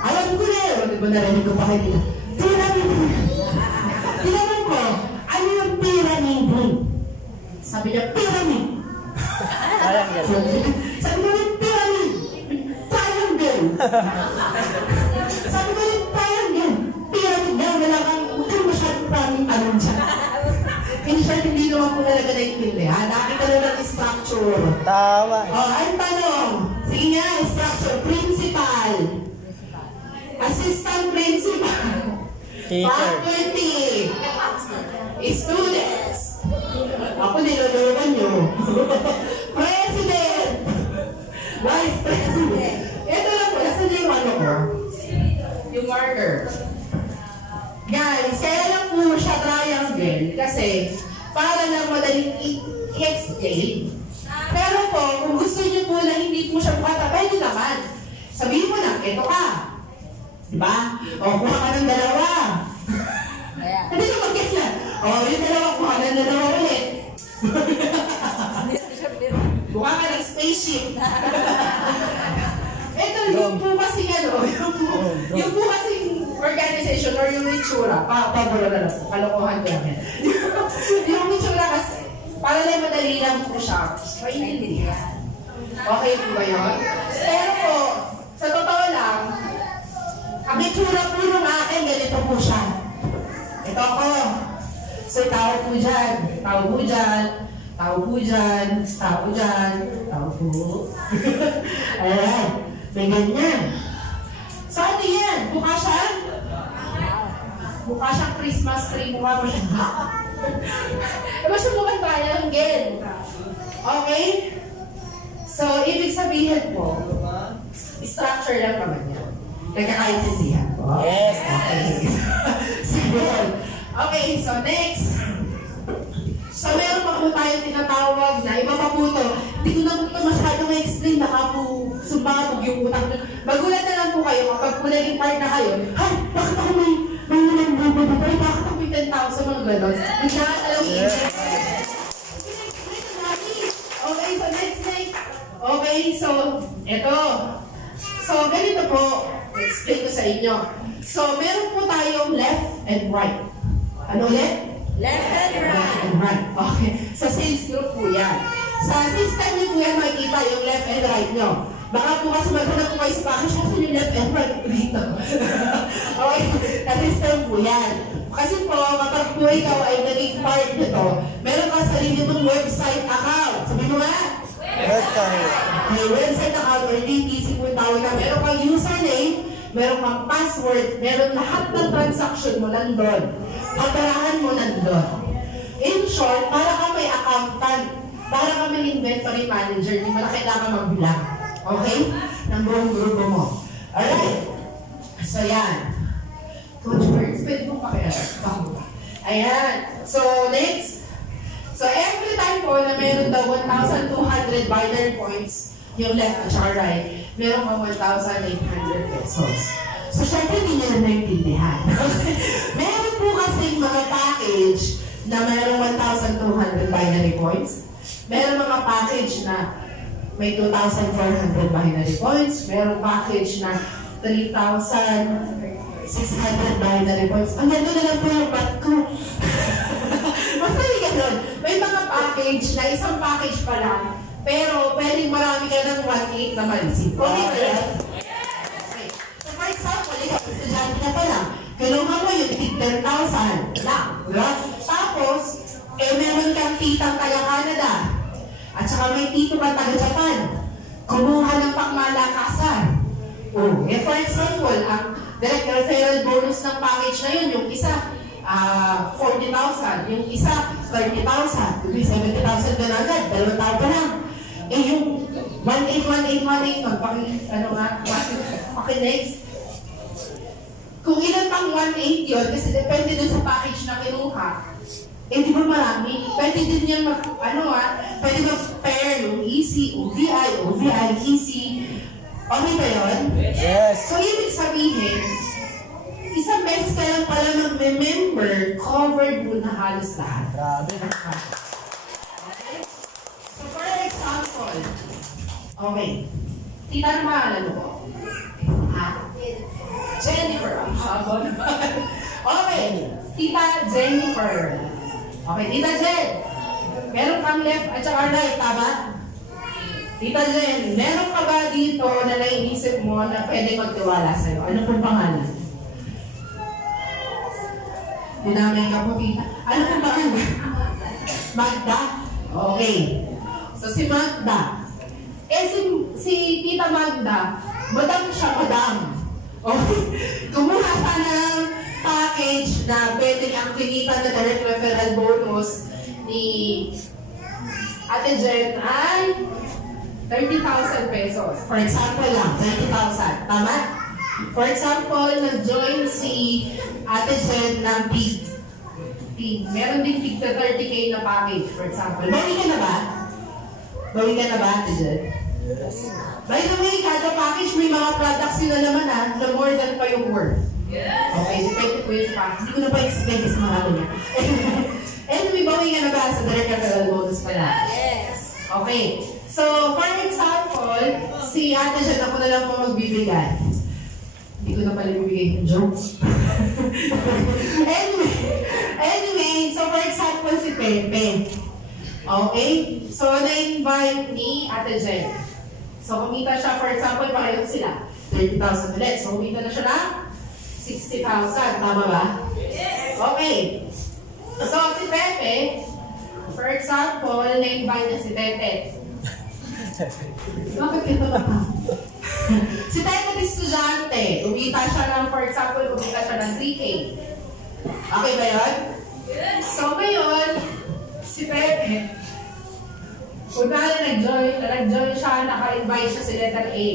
Alam ko na yun. Di ba narinig ko pa kayo nila? Pyramid. Tinanong ko, ano yung pyramid? Sabi niya, pyramid. Sabi ko yung pyramid. Triangle. Sabi ko yung triangle. Pyramid daw. Wala kang, huwag kang masyadong maraming anong dyan. In short, hindi naman po talaga naintindihan. Nakita na ng structure. Tama. Ang tanong. Sige nga, structure. Principal. Assistant principal. Teacher. Faculty. Students. Ako niloloban nyo. President. Vice President. Ito lang po. Nasaan yung ano ko? Yung marker. Guys, kaya lang po siya triangle kasi para lang madaling i-explain. Pero po, kung gusto niyo po na hindi po siya bukata, pwede naman. Sabihin mo na, ito ka. Diba? O, kuha ka ng dalawa. Hindi ka mag-guess yan. O, yung dalawa, kuha ka ng dalawa ulit. Kuha ka ng spaceship. Ito, yung po kasi ano, yung po kasi organization or yung ritsura, pabula na lang po, kalokohan ko lang yan. Yung ritsura kasi, para lang madali lang po siya, maintindihan. Okay po ba yun? Pero po, sa totoo lang, ang ritsura po ng akin, ganito po siya. Ito ako. So, tao po dyan, tao po dyan, tao po dyan, tao dyan, tao po. Ayan, may ganyan. So, ano yan? Mukha siya? Mukha siyang Christmas tree. Mukha mo siya. Diba siya mukhang triangle? Okay? So, ibig sabihin po, structure lang naman yan. Nagkakaintindihan po? Yes. Okay. Okay, so next. So, meron pa po tayong tinatawag na iba pa po ito. Hindi ko na po ito masyadong explain. Baka po sumabog yung utang. Magulat na lang po kayo kapag po naging part na kayo. Hay, bakit ako may nangyayang bubo dito? Ay, bakit ako may 10,000 mga gano'n? Hindi na alam mo. Okay, so next. Okay, so, eto. So, ganito po. Explain ko sa inyo. So, meron po tayong left and right. Ano ulit? Left and Left and right. Okay. Sa sales group po yan. Sa system niyo po yan makikita yung left and right nyo. Baka po kasi maghanap po kayo sa package kasi yung left and right po dito. Okay. Sa system po yan. Kasi po, kapag po ikaw ay naging part nito, meron ka sarili itong website account. Sabi mo nga? Website. May website account or DTC po tawag na meron kang username, meron kang password, meron lahat ng transaction mo nandun. Kaperahan mo nandun. In short, para ka may accountant, para ka may inventory manager, hindi mo na kailangan magbilang. Okay? Ng buong grupo mo. Alright. So, yan. Coach Birds, pwede mo pakialam. Ayan. So, next. So, every time po na meron daw 1,200 binary points, yung left at saka right, meron ka 1,800 pesos. So, syempre, hindi nyo na naintindihan. Meron po kasing mga package na meron 1,200 binary points. Meron mga package na may 2,400 binary points. Meron package na 3,600 binary points. Ang ganda na lang po yung bat ko. Basta yung gano'n. May mga package na isang package pa lang, pero pwedeng marami ka ng 1,800 na malisip. Okay ba yan? Okay. So for example, ikaw, estudyante ka pa lang, kinuha mo yung 10,000 lang. Diba? Tapos, meron kang titang taga-Canada. At saka may tito kang taga-Japan. Kumuha ng pangmalakasan. For example, ang direct referral bonus ng package na yun, yung isa, 40,000. Yung isa, 30,000. Yung 70,000 doon agad. 2 tao pa lang. Yung 1,818 nun, next. Kung ilan pang 1,800 yun, kasi depende dun sa package na kinuha, di ba marami? Pwede din yan pwede mag-pair yung EC, OVI, EC. Okay ba yun? Yes. So, ibig sabihin, isang beses ka lang pala mag-member, covered mo na halos lahat. Grabe. Okay? So, for example, okay, tita na mahalan mo. Ha? Jennifer. Ang haba naman. Okay, tita Jennifer. Okay, tita Jen. Meron kang left at saka right, tama? Tita Jen, meron ka ba dito na naiisip mo na pwede magtiwala sa'yo? Ano pong pangalan? Dinamay ka po, tita. Ano pong pangalan? Magda? Okay. So, si Magda. Si Tita Magda, madam siya, madam. Okay. Kumuha ka ng package na pwedeng ang kinita na direct referral bonus ni Ate Jen ay 30,000 pesos. For example lang, 30,000. Tama? For example, nag-join si Ate Jen ng PIG. Meron din PIG na 30K na package, for example. Bawi ka na ba? Bawi ka na ba, Ate Jen? Yes. By the way, kada package may mga products yun na naman na more than pa yung worth. Okay, depende po yun sa package. Hindi ko na pa explain sa mga ano niya. Anyway, bawi ka na ba sa direct referral bonus pala? Yes. Okay. So, for example, si Ate Jen, ako na lang po magbibigay. Hindi ko na pala bibigay yung joke. anyway, so for example, si Pepe. Okay? So, na-invite ni Ate Jen. So, kumita siya, for example, pareho sila. 30,000 ulit. So, kumita na siya na 60,000. Tama ba? Yes. Okay. So, si Pepe, for example, na-invite na si Tete. Bakit ito ba? Si Tete na estudyante. Kumita siya ng, for example, kumita siya ng 3K. Okay ba yun? Yes. So, ngayon, si Pepe, kung nag-join siya, naka-invite siya si letter A.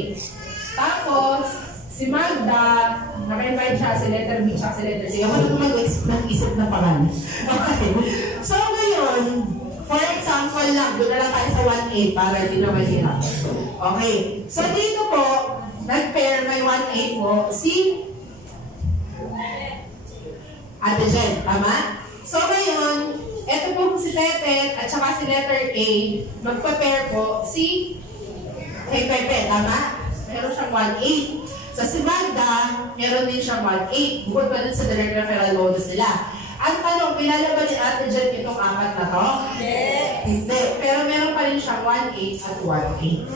Tapos, si Magda, naka-invite siya si letter B, siya si letter C. Ako na mag-isip na pangalan. Okay. So, ngayon, for example lang, doon na lang tayo sa 1-8 para hindi na mahirap. Okay. So, dito po, nag-pair may 1-8 po, si Ate Jen. Tama? So, ngayon, eto po si Tete at saka si letter A, magpa-pair po si kay Pepe, tama? Meron siyang 1-8. So si Magda, meron din siyang 1-8. Bukod pa din sa direct referral bonus nila. Ang tanong, pinalaban ni Ate Jen itong 4 na to? Hindi. Pero meron pa rin siyang 1-8 at 1-8.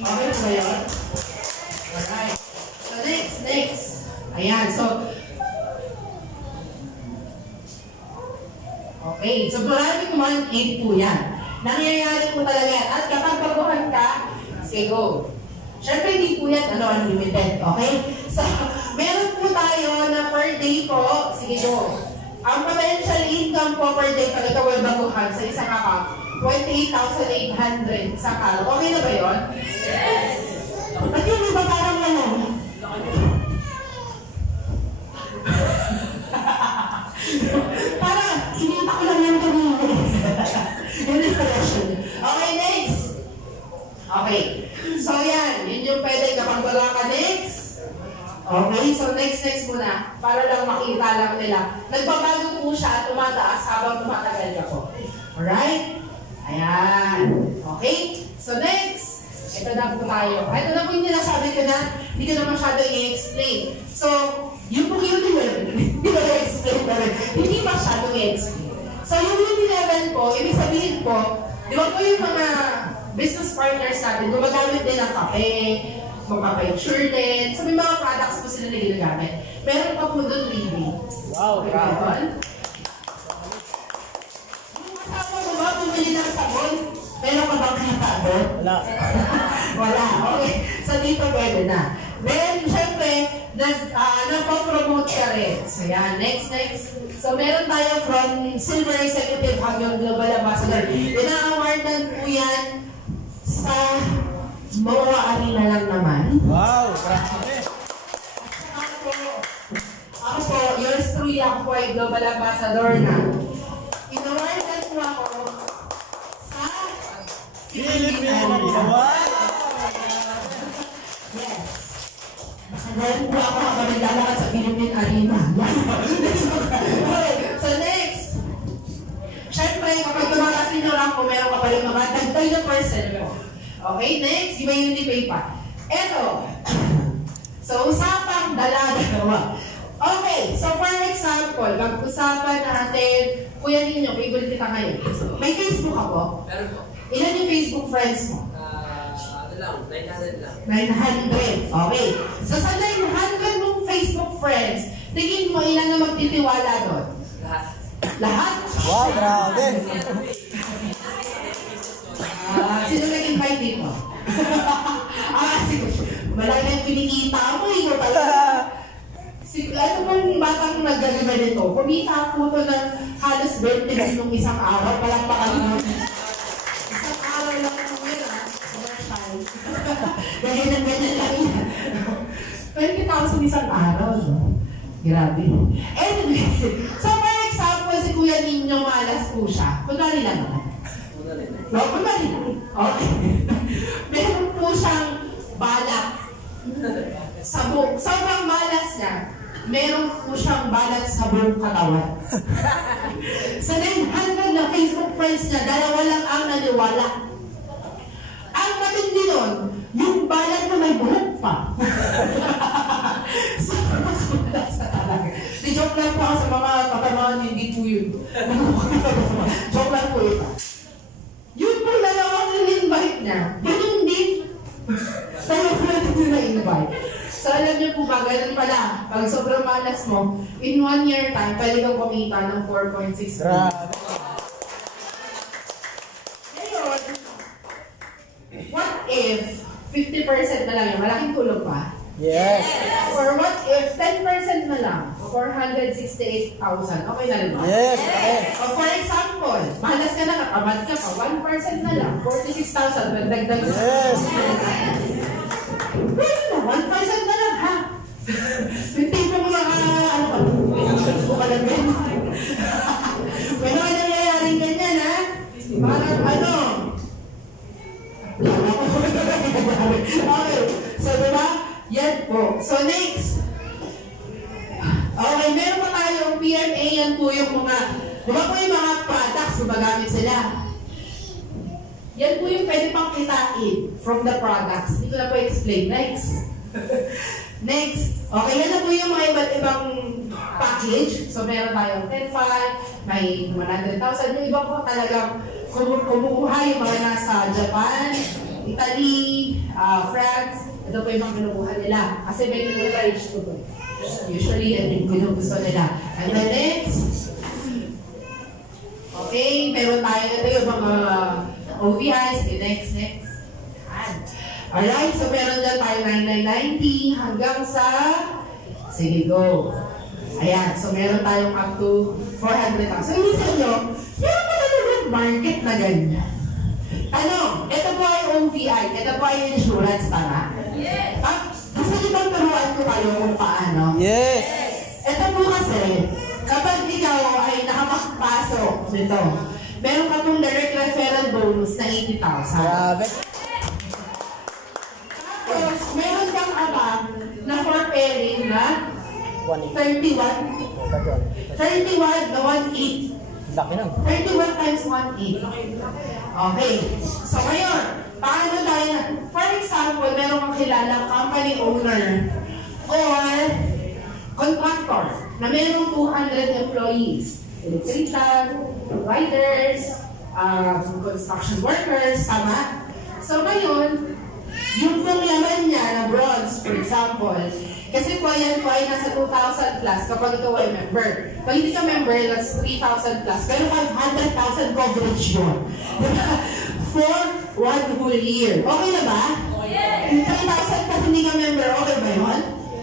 Okay ba yun? Alright. So next. Ayan, so okay, so maraming 1-8 po yan. Nangyayari po talaga yan. At kapag baguhan ka, sige go. Siyempre, hindi po yan, unlimited, okay? So, meron po tayo na per day po, sige go. Ang potential income po per day pag ikaw ay baguhan sa isang account, 28,800 sa araw. Okay na ba yun? Yes! Ba't yung iba parang ano? Parang, inita ko lang yung tumingin. Yung inspiration. Okay, next. Okay. So, yan. Yun yung pwede kapag wala ka next. Okay, so next muna. Para lang makita lang nila. Nagbabago po siya at tumataas habang tumatagal ka po. Alright? Ayan. Okay? So, next. Ito na po tayo. Ito na po yung ninasabi ko na hindi ko na masyado i-explain. So, yung po yung hindi ko na-explain na rin. Hindi masyado i-explain. So, yung unit level po, ibig sabihin po, di ba po yung mga business partners natin, gumagamit din ng kape, magpapainsure din. So, may mga products po sila na ginagamit. Meron pa po doon reading. Wow, okay, wow. Yung kasama mo ba, bumili ng sabon? Meron ka bang kita doon? Wala. Wala. Okay. So, dito pwede na. Then, syempre, nagpo-promote ka rin. So, yan. Next. So, meron tayo from Silver Executive hanggang Global Ambassador. Ina-awardan po yan sa MOA Arena lang naman. Wow, grabe. Ako po, yours truly, ako po ay Global Ambassador na. Ina-awardan po ako sa Philippines. Wow. Yes. Ngayon po ako lalakad sa Philippine Arena. Okay, so next. Siyempre, kapag tumatasin nyo lang kung meron ka pa rin mga dagdag na percent mo. Okay, next. Iba yung pay pa. Eto. So, usapang dalaga. Okay, so for example, pag-usapan natin, kuya ninyo, favorite kita ngayon. May Facebook ako? Meron po. Ilan yung Facebook friends mo? Ano lang, 900 lang. 900. Okay. So sa 900 mong Facebook friends, tingin mo ilan na magtitiwala doon? Lahat. Lahat? Wow, grabe. Sino nag-invite dito? Sige. Malaki yung pinikita mo, ikaw talaga. Ano bang batang nag-deliver nito? Kumita po ito ng halos 20 nung isang araw. Palang pakalunod. Isang araw lang po yun, ha? Commercial. Ganyan lang yan. 20,000 isang araw, no? Grabe. Anyway, so for example, si Kuya Ninyo malas po siya. Kunwari lang naman. No, kunwari lang. Okay. Meron po siyang balak. Sobrang malas niya. Meron po siyang balat sa buong katawan. Sa 900 na Facebook friends niya, dalawa lang ang naniwala. Ang matindi nun, yung balat na may buhok pa. Sa talaga. Joke lang po ako sa mga katanungan, hindi po yun. Joke lang po ito. Yun po dalawang in-invite niya. Ganun din. Talaga natin yung na-invite. So, alam niyo po ba, ganun pala, pag sobrang malas mo, in 1 year time, pwede kang kumita ng 4.6 million. Ngayon, what if 50% na lang yun? Malaking tulong pa? Yes. Or what if 10% na lang? 468,000. Okay na rin ba? Yes. Okay. O for example, malas ka na, katamad ka pa, 1% na lang, 46,000. Dagdag na. Yes. Well, 1% na lang, ha? Hindi po mga, ano ka, Facebook ka lang din. Pero ano nangyayaring ganyan, ha? Parang ano? Okay, so diba? Yan po. So next. Okay, meron pa tayong PMA, yan po yung mga, diba po yung mga products, gumagamit sila. Yan po yung pwede pang kitain from the products. Hindi ko na po explain. Next. Next. Okay, yan na po yung mga iba't ibang package. So, meron tayong 10,500, may 100,000. Yung iba po talagang kumukuha yung mga nasa Japan, Italy, France. Ito po yung mga kinukuha nila. Kasi may minimum to po. Usually, yan yung gusto nila. And then next. Okay, meron tayo ito yung mga OVI, sige, next. Yan. Alright, so meron dyan tayo 9990 hanggang sa, sige, go. Ayan, so meron tayong up to 400,000. So, hindi sa inyo, meron pa talagang market na ganyan. Ano, ito po ay OVI, ito po ay insurance, tama? Yes! Gusto niyo bang turuan ko kayo kung paano? Yes! Ito po kasi, kapag ikaw ay nakapagpasok nito, meron ka pong direct referral bonus na 80,000. Grabe. Tapos, meron kang abang na for pairing na 31. 31 na 1.8. Laki nun. 31 times 1.8. Okay. So, ngayon, paano tayo na? For example, meron kang kilalang company owner or contractor na merong 200 employees. Electrician, writers, construction workers, tama? So, ngayon, yung pong laman niya na bronze, for example, kasi po yan po ay nasa 2,000 plus kapag ikaw ay member. Pag hindi ka member, that's 3,000 plus. Pero 500,000 coverage yun. For 1 whole year. Okay na ba? Yung 3,000 plus hindi ka member, okay ba yun?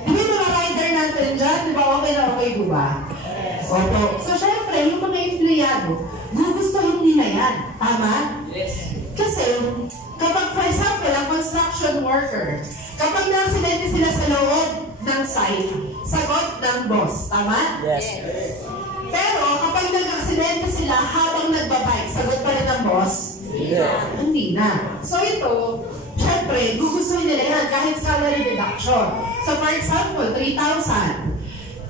Di ba yung mga rider natin dyan? Di ba okay na okay po ba? Opo. So syempre, yung mga empleyado, gugustuhin nila yan. Tama? Yes. Kasi, kapag for example, ang construction worker, kapag na-accidente sila sa loob ng site, sagot ng boss. Tama? Yes. Pero kapag nag-accidente sila habang nagbabike, sagot pa rin ng boss? Yeah. Hindi na. So ito, syempre, gugustuhin nila yan kahit salary reduction. So for example, 3,000.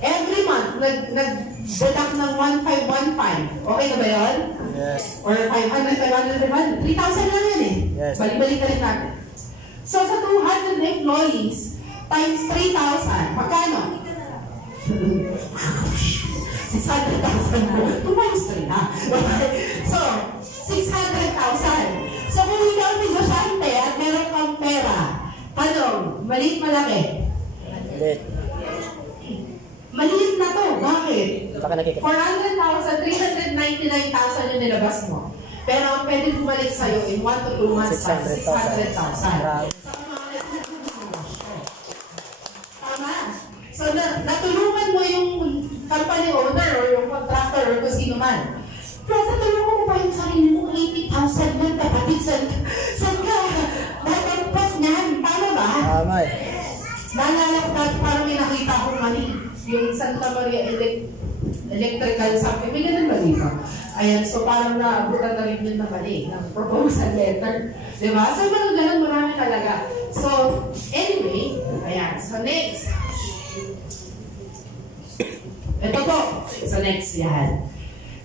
Every month, nag-deduct ng 1,515. Okay na ba yun? Yes. Or 500, 500, 3,000 lang yan eh. Yes. Balik-balik ka rin natin. So sa 200 employees, times 3,000, magkano? 600,000. 2 times 3 na. So, 600,000. So kung ikaw ang negosyante at meron kang pera, tanong, maliit malaki? Lit. Maliit na to. Bakit? Baka nakikita. 400,000, 399,000 yung nilabas mo. Pero ang pwede bumalik sa'yo in 1 to 2 months time, 600,000. Tama? So, natulungan mo yung company owner or yung contractor or kung sino man. Pero natulungan mo pa yung sarili mo, 80,000 man, kapatid, saan ka? Dapat niyan. Tama ba? Tama eh. Naalala ko dati parang may nakita akong mali. Yung Santa Maria Electrical something. May ganun ba dito? Ayan, so parang naabutan na rin yun na mali ng proposal letter. Diba? So mga ganun marami talaga. So, anyway, ayan. So next. Ito po. So next, yan.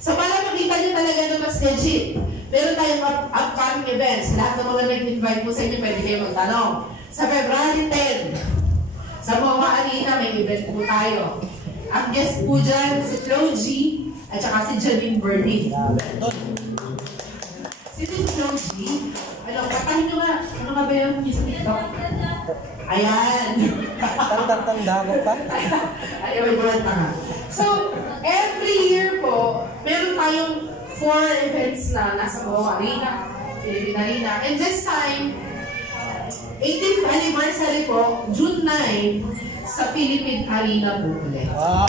So para makita nyo talaga na mas legit, meron tayong upcoming events. Lahat ng mga nag-invite mo sa inyo, pwede kayo magtanong. Sa February 10, sa mga arena, may event po tayo. Ang guest po dyan, si Flo G, at saka si Janine Bernie. Si Flo G, ano, katahin nyo nga, ano nga ba yung sa TikTok? Ayan! Tanda ko pa. Ayaw, may bulan pa nga. So, every year po, meron tayong 4 events na nasa mga arena, Philippine Arena. And this time, 18th anniversary po, June 9, sa Philippine Arena po ulit. Wow.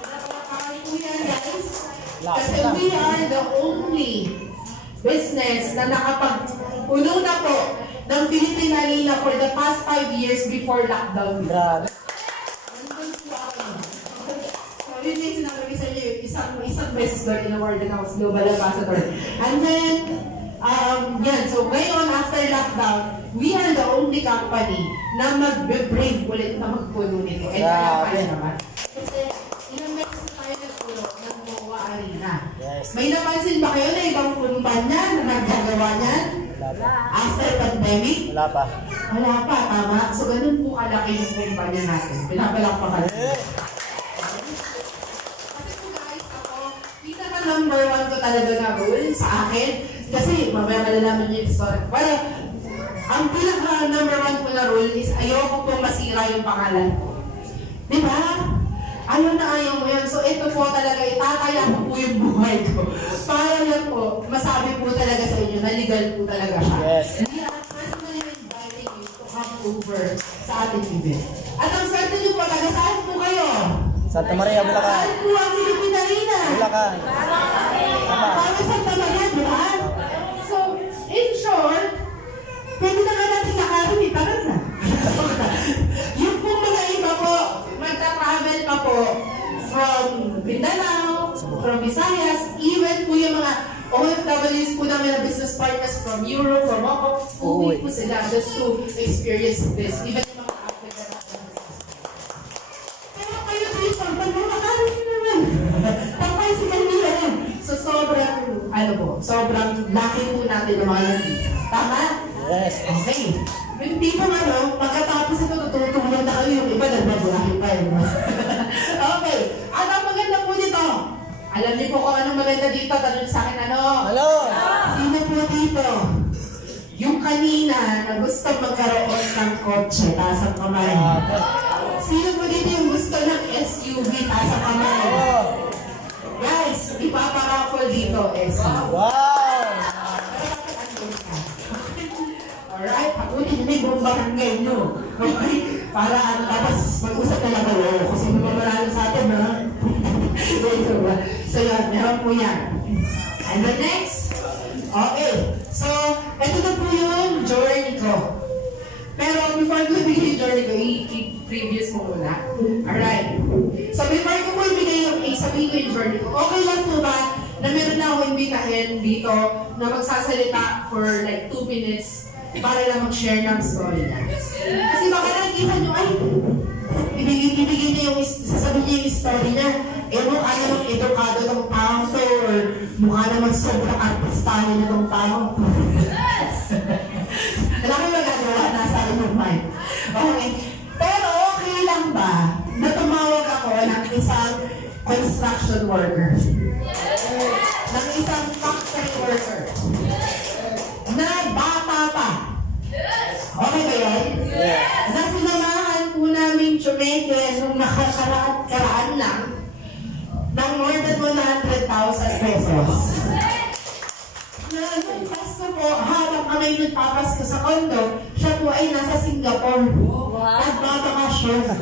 Pinapakakain po yan, guys. Kasi we are the only business na nakapagpuno na po ng Philippine Arena for the past 5 years before lockdown. Grabe. So, yun yung sinabi ko sa inyo, isang beses doon in-awarded ako sa Global Ambassador. And then, yan. So, ngayon, after lockdown, we are the only company na mag-brave ulit na magpuno nito. And kaya naman. Kasi, ilang beses tayo nagpuno ng MOA Arena. Yes. May napansin ba kayo na ibang kumpanya na naggagawa niyan? Wala pa. After pandemic? Wala pa. Wala pa, tama. So, ganun po kalaki yung kumpanya natin. Pinapalakpakan. Kasi po guys, ako, pinaka-number 1 ko talaga na rule sa akin. Kasi mamaya malalaman niyo yung story. Well, ang pinaka-number 1 ko na rule is ayoko pong masira yung pangalan ko. Diba? Ayaw na ayaw mo yan. So, ito po talaga, itataya ko po yung buhay ko para lang po, masabi po talaga sa inyo na legal po talaga siya. Yes. We are personally inviting you to come over sa ating event. At ang swerte niyo po, taga saan po kayo? Santa Maria, Bulacan. Saan po ang Filipinarina? Bulacan. Kami Santa Maria, di ba? So, in short, pwede na nga natin nakaroon, tagal na. Yung pong mga iba po, magta-travel pa po from Mindanao, from Visayas, even po yung mga OFWs po namin na business partners from Europe, from Hong Kong, uwi po sila just to experience this. Even yung mga African business. Pero kayo dito, pag makakaroon nyo naman, pagpasikan nyo yan. So sobrang, sobrang lucky po natin ng mga nandito. Tama? Yes. Okay. Yung tipo pagkatapos ito, tutulong na kayo, yung iba nagbabulahin pa yun. Okay. At ang maganda po dito, alam niyo po kung anong maganda dito, tanong sa akin ano? Hello. Sino po dito? Yung kanina na gusto magkaroon ng kotse, taas ang kamay. Sino po dito yung gusto ng SUV, taas ang kamay? Guys, ipaparaffle dito, SUV. Wow. Alright, hakunin nyo yung barangay nyo. Okay? Para tapos mag-usap na lang kayo. Kung sino mamaralo sa atin, ha? So yun, meron po yan. And the next, okay. So, ito na po yung journey ko. Pero before ko ibigay yung journey ko, i-previous mo muna. Alright. So before ko po ibigay yung sabihin ko yung journey ko, okay lang po ba na meron na ako imbitahin dito na magsasalita for like 2 minutes para lang mag-share ng story niya. Kasi baka nakikita nyo, ay, ibigay niya yung, sasabihin niya yung story niya. Eh, mukha namang edukado ng taong to, or mukha namang sobrang artistahin na ng taong to. Alam mo magagawa, nasa akin yung mind. Okay. Pero okay lang ba na tumawag ako ng isang construction worker? Ng isang factory worker? Na bata pa. Okay ba yun? Na sinamahan po namin Chumeke nung nakakaraan lang ng more than 100,000 pesos. Na nung Pasko po, habang kami nagpapasko sa condo, siya po ay nasa Singapore. Nagbabakasyon.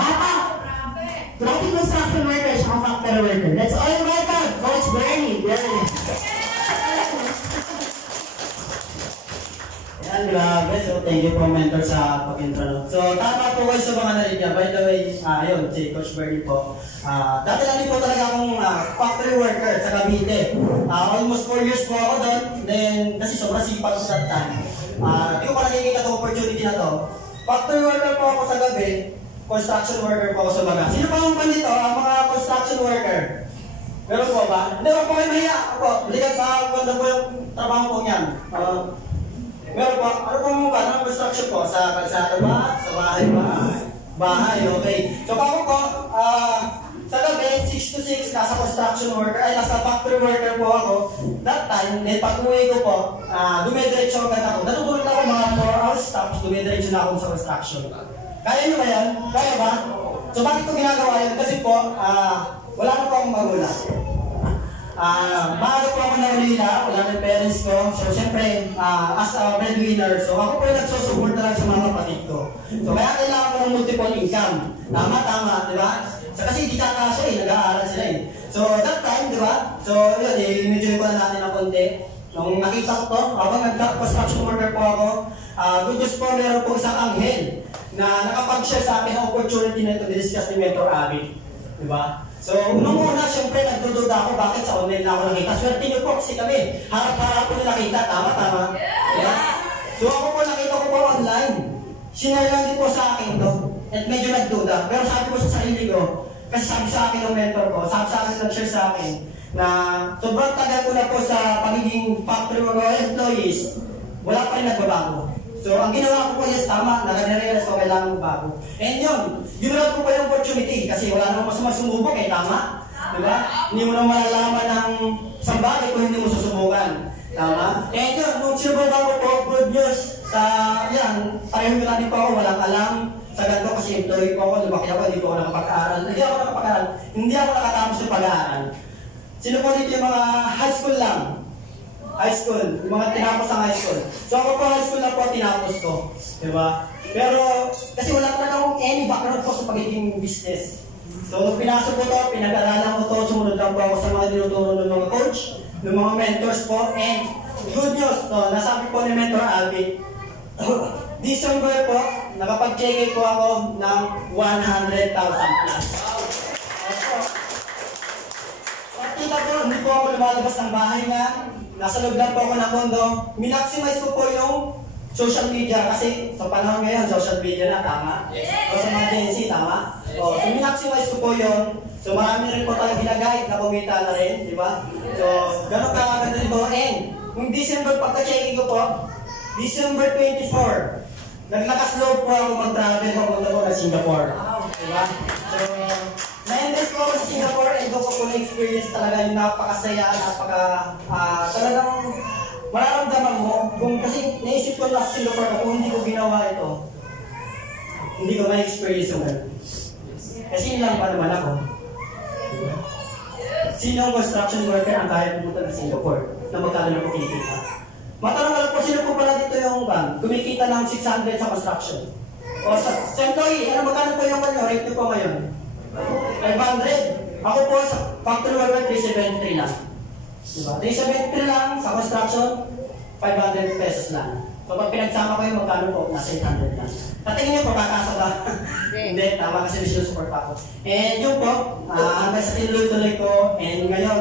Bata! Grabe construction worker, siya factory worker. Let's all welcome Coach Bernie. Yan, grabe. So, thank you po, mentor, sa pag-intro. So, tama po kayo sa mga narinig. By the way, yun, si Coach Bernie po. Dati lang po talaga akong factory worker sa Cavite. Almost 4 years po ako doon. Then, kasi sobrang sipag ko that time. Hindi ko pa nakikita itong opportunity na to. Factory worker po ako sa gabi. Construction worker po ako sa baga. Sino pa ang panito? Ang mga construction worker. Meron po ba? Hindi po kayo mahiya. Ako, ligat pa. Ganda po yung trabaho po niyan. Meron po, ano pong ba? Anong construction po? Sa kalsada ba? Sa bahay ba? Bahay, okay. So ako po, sa gabi, 6 to 6, nasa construction worker, ay nasa factory worker po ako. That time, then pag uwi ko po, dumidiretso agad ako. Natutulog ako mga 4 hours, tapos dumidiretso na ako sa construction. Kaya nyo ba yan? Kaya ba? So bakit ko ginagawa yan? Kasi po, wala na po akong magulang. Maaga po ako naulila, wala ng parents ko. So, siyempre, as a breadwinner, so ako po yung nagsusupport na lang sa mga kapatid ko. So, kaya kailangan ko ng multiple income. Tama, di ba? So, kasi hindi kakasya nag-aaral sila So, that time, di ba? So, yun, i-enjoy ko na natin ng konti. Nung nakita ko to, habang nag-construction worker po ako, good news po, meron po isang anghel na nakapag-share sa akin ang opportunity na ito, discuss ni Mentor Abby. Di ba? So, nung una, siyempre, nagdududa ako bakit sa online na ako nakita. Swerte niyo po kasi kami. Harap-harap po nila nakita. Tama. Yeah. So, ako po nakita ko po online. Sinare lang din po sa akin to. At medyo nagduda. Pero sabi ko sa sarili ko, kasi sabi sa akin ng mentor ko, sabi sa akin nag-share sa akin, na sobrang tagal ko na po sa pagiging factory worker employees, wala pa rin nagbabago. So, ang ginawa ko po yes, tama, nag-realize ko kailangan magbago. And yun, ginawag ko po yung opportunity kasi wala namang masama sumubok tama? Diba? Hindi mo na malalaman ng isang bagay kung hindi mo susubukan. Tama? And yun, nung sinubukan ko po, good news sa, yan, pareho nyo natin po ako, walang alam. Sa ganito kasi employee ko ako, lumaki ako, hindi po ako nakapag-aaral. Hindi ako nakatapos ng pag-aaral. Sino po dito yung mga high school lang? High school, yung mga tinapos sa high school. So ako po high school lang po tinapos ko. Diba? Pero kasi wala talaga akong any background po sa pagiging business. So nung pinasok ko to, pinag-aralan ko to, sumunod lang po ako sa mga tinuturo ng mga coach, ng mga mentors po, and good news, no, nasabi po ni Mentor Alvin, December po, nakapag-check po ako ng 100,000 plus. Kita po, hindi po ako lumalabas ng bahay nga, nasa loob lang po ako ng kondo, minaximize ko po yung social media kasi sa panahon ngayon, social media na, tama? O sa mga Gen Z, tama? O, so minaximize ko po yun. So marami rin po tayong ginagayad na kumita na rin, di ba? So, gano'n ka rin po. And, yung December, pagka-checking ko po, December 24, naglakas loob po ako mag-travel papunta po na Singapore. Di ba? So, na-invest ko ako sa Singapore and doon ko po na-experience talaga yung napakasaya, talagang mararamdaman mo, kung kasi naisip ko lang sa Singapore na kung hindi ko ginawa ito, hindi ko ma-experience yung ganun. Kasi lang pa naman ako. Sinong construction worker ang kaya pumunta ng Singapore na magkano na po kinikita? Matanong lang po, sino po pala dito yung kumikita ng 600 sa construction? O sa employee, ano magkano po yung rate nyo po ngayon? 500. Ako po sa factory worker, 373 lang. Diba? 373 lang sa construction, 500 pesos lang. So pag pinagsama ko yung magkano po, nasa 800 lang. Tatingin niyo po, kakasa ba? Hindi, tama kasi sinusupport ako. And yun po, hanggang sa tinuloy-tuloy ko, and ngayon,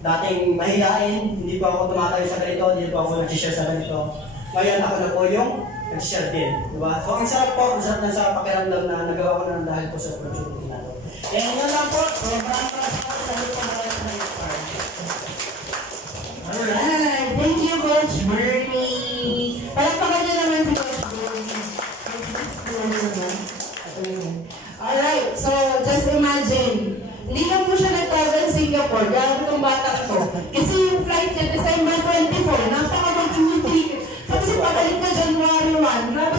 dating mahihain, hindi po ako tumatayo sa ganito, hindi po ako nag-share sa ganito. Ngayon ako na po yung nag-share din. Diba? So ang sarap po, ang sarap na sa pakiramdam na nagawa ko na dahil po sa opportunity na to. And yun lang po, so maraming salamat sa Alright, thank you, Coach Bernie. Palagpakan niyo naman si Coach Bernie. Alright, so just imagine, hindi lang po siya nag-travel Singapore, grabe itong batang to. Kasi yung flight niya, December 24, napaka-maging yung ticket. Kasi pabalik na January 1, grabe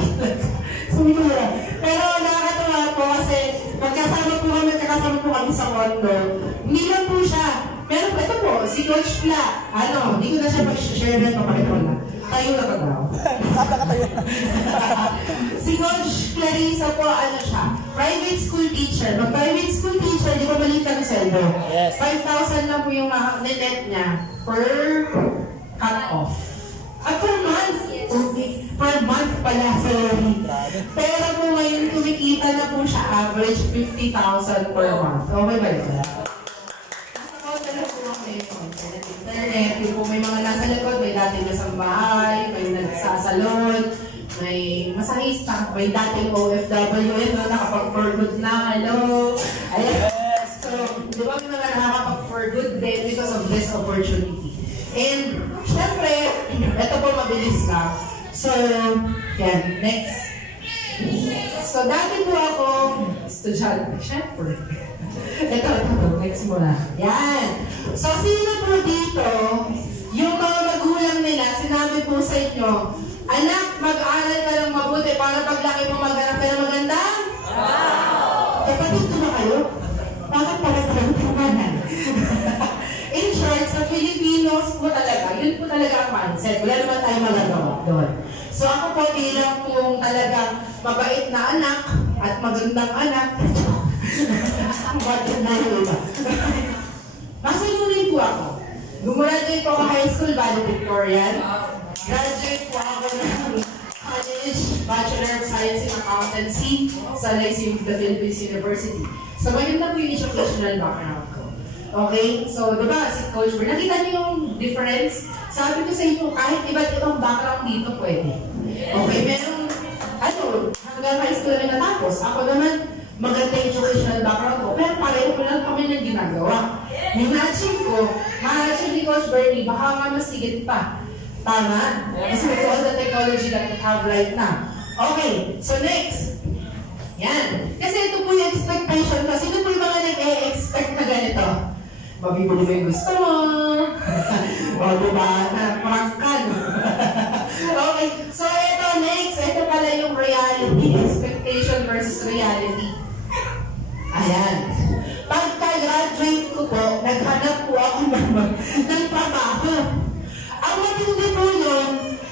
sumigura. Pero nakakatawa po kasi magkasama po kami sa condo. Hindi lang po siya. Pero ito po, si Coach Pla, hindi ko na siya mag-share na papakita ko na. Tayo na ka daw. Si Coach Clarissa po, siya, private school teacher. Mag-private school teacher, di ba maliit ang sweldo? Yes. 5,000 lang po yung net niya per cut-off. At per month, per month pala salary. Pero po ngayon kumikita na po siya average 50,000 per month. Okay ba yun? Internet, yung po may mga nasa likod, may dating nasang bahay, may nagsasalon, may masahista, may dating OFW, nakapag-for good na, hello. Ayan. So, di ba may mga nakakapag-for good din because of this opportunity. And, syempre, ito po mabilis lang. So, yan, next. So, dati po ako, estudyante, syempre. Ito, next mo na. Yan. So, sino po dito, yung mga magulang nila, sinabi po sa inyo, anak, mag-aral ka ng mabuti para paglaki mo maghanap ka ng maganda? Wow! Kapatid ko na kayo? Bakit pala kayo tumanan? In short, sa Filipinos po talaga, yun po talaga ang mindset. Wala naman tayo magagawa doon. So, ako po bilang pong talagang mabait na anak at magandang anak, bakit na yun ba? Masunurin po ako. Gumraduate po ako high school, valedictorian. Graduate po ako ng college, Bachelor of Science in Accountancy sa Lyceum of the Philippines University. So, maganda po yung educational background ko. Okay? So, diba, si Coach Ber, nakita niyo yung difference? Sabi ko sa inyo, kahit iba't ibang background dito pwede. Okay? Merong, hanggang high school namin natapos. Ako naman, maganda educational background ko, pero pareho lang kami ng ginagawa. Yung na-achieve ko, ma-achieve ni Coach Bernie, baka nga mas higit pa. Tama? Kasi with all the technology that we have right now. Okay, so next. Yan. Kasi ito po yung expectation ko. Sino po yung mga nag-e-expect na ganito? Mabibili mo yung gusto mo. O diba? Napakangkan. Okay, so ito next. Ito pala yung reality. Expectation versus reality. Ayan. Pagka-graduate ko po, naghahanap po ako ng trabaho. Ang matindi po yun,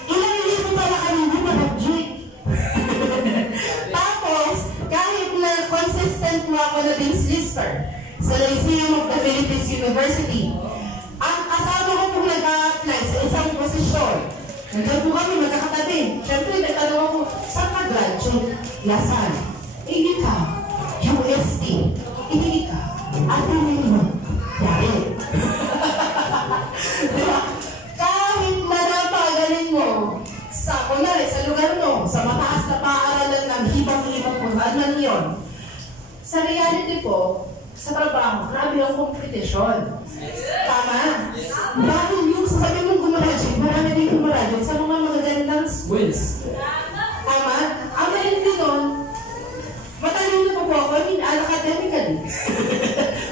ilang libo pala kami gumagraduate. Tapos, kahit na consistent po ako na Dean's Lister sa Lyceum of the Philippines University, ang kasama ko po nag-a-apply sa isang posisyon. Nandiyan po kami, magkakatabi. Siyempre, nagtanong ako, saan ka graduate? Lasan. Hindi ka. UST. Hindi ka. Ate Nino. Yari. Diba? Kahit na napagaling mo, sa kunwari, sa lugar mo, sa mataas na paaralan ng hibang-hibang kung ano yun. Sa reality po, sa trabaho, grabe ang kompetisyon. Tama? Dahil yung sasabi mong gumaradyate, marami din gumaradyate sa mga magagandang schools. Tama? Ang reality doon, matalino po po ako, I mean, academically.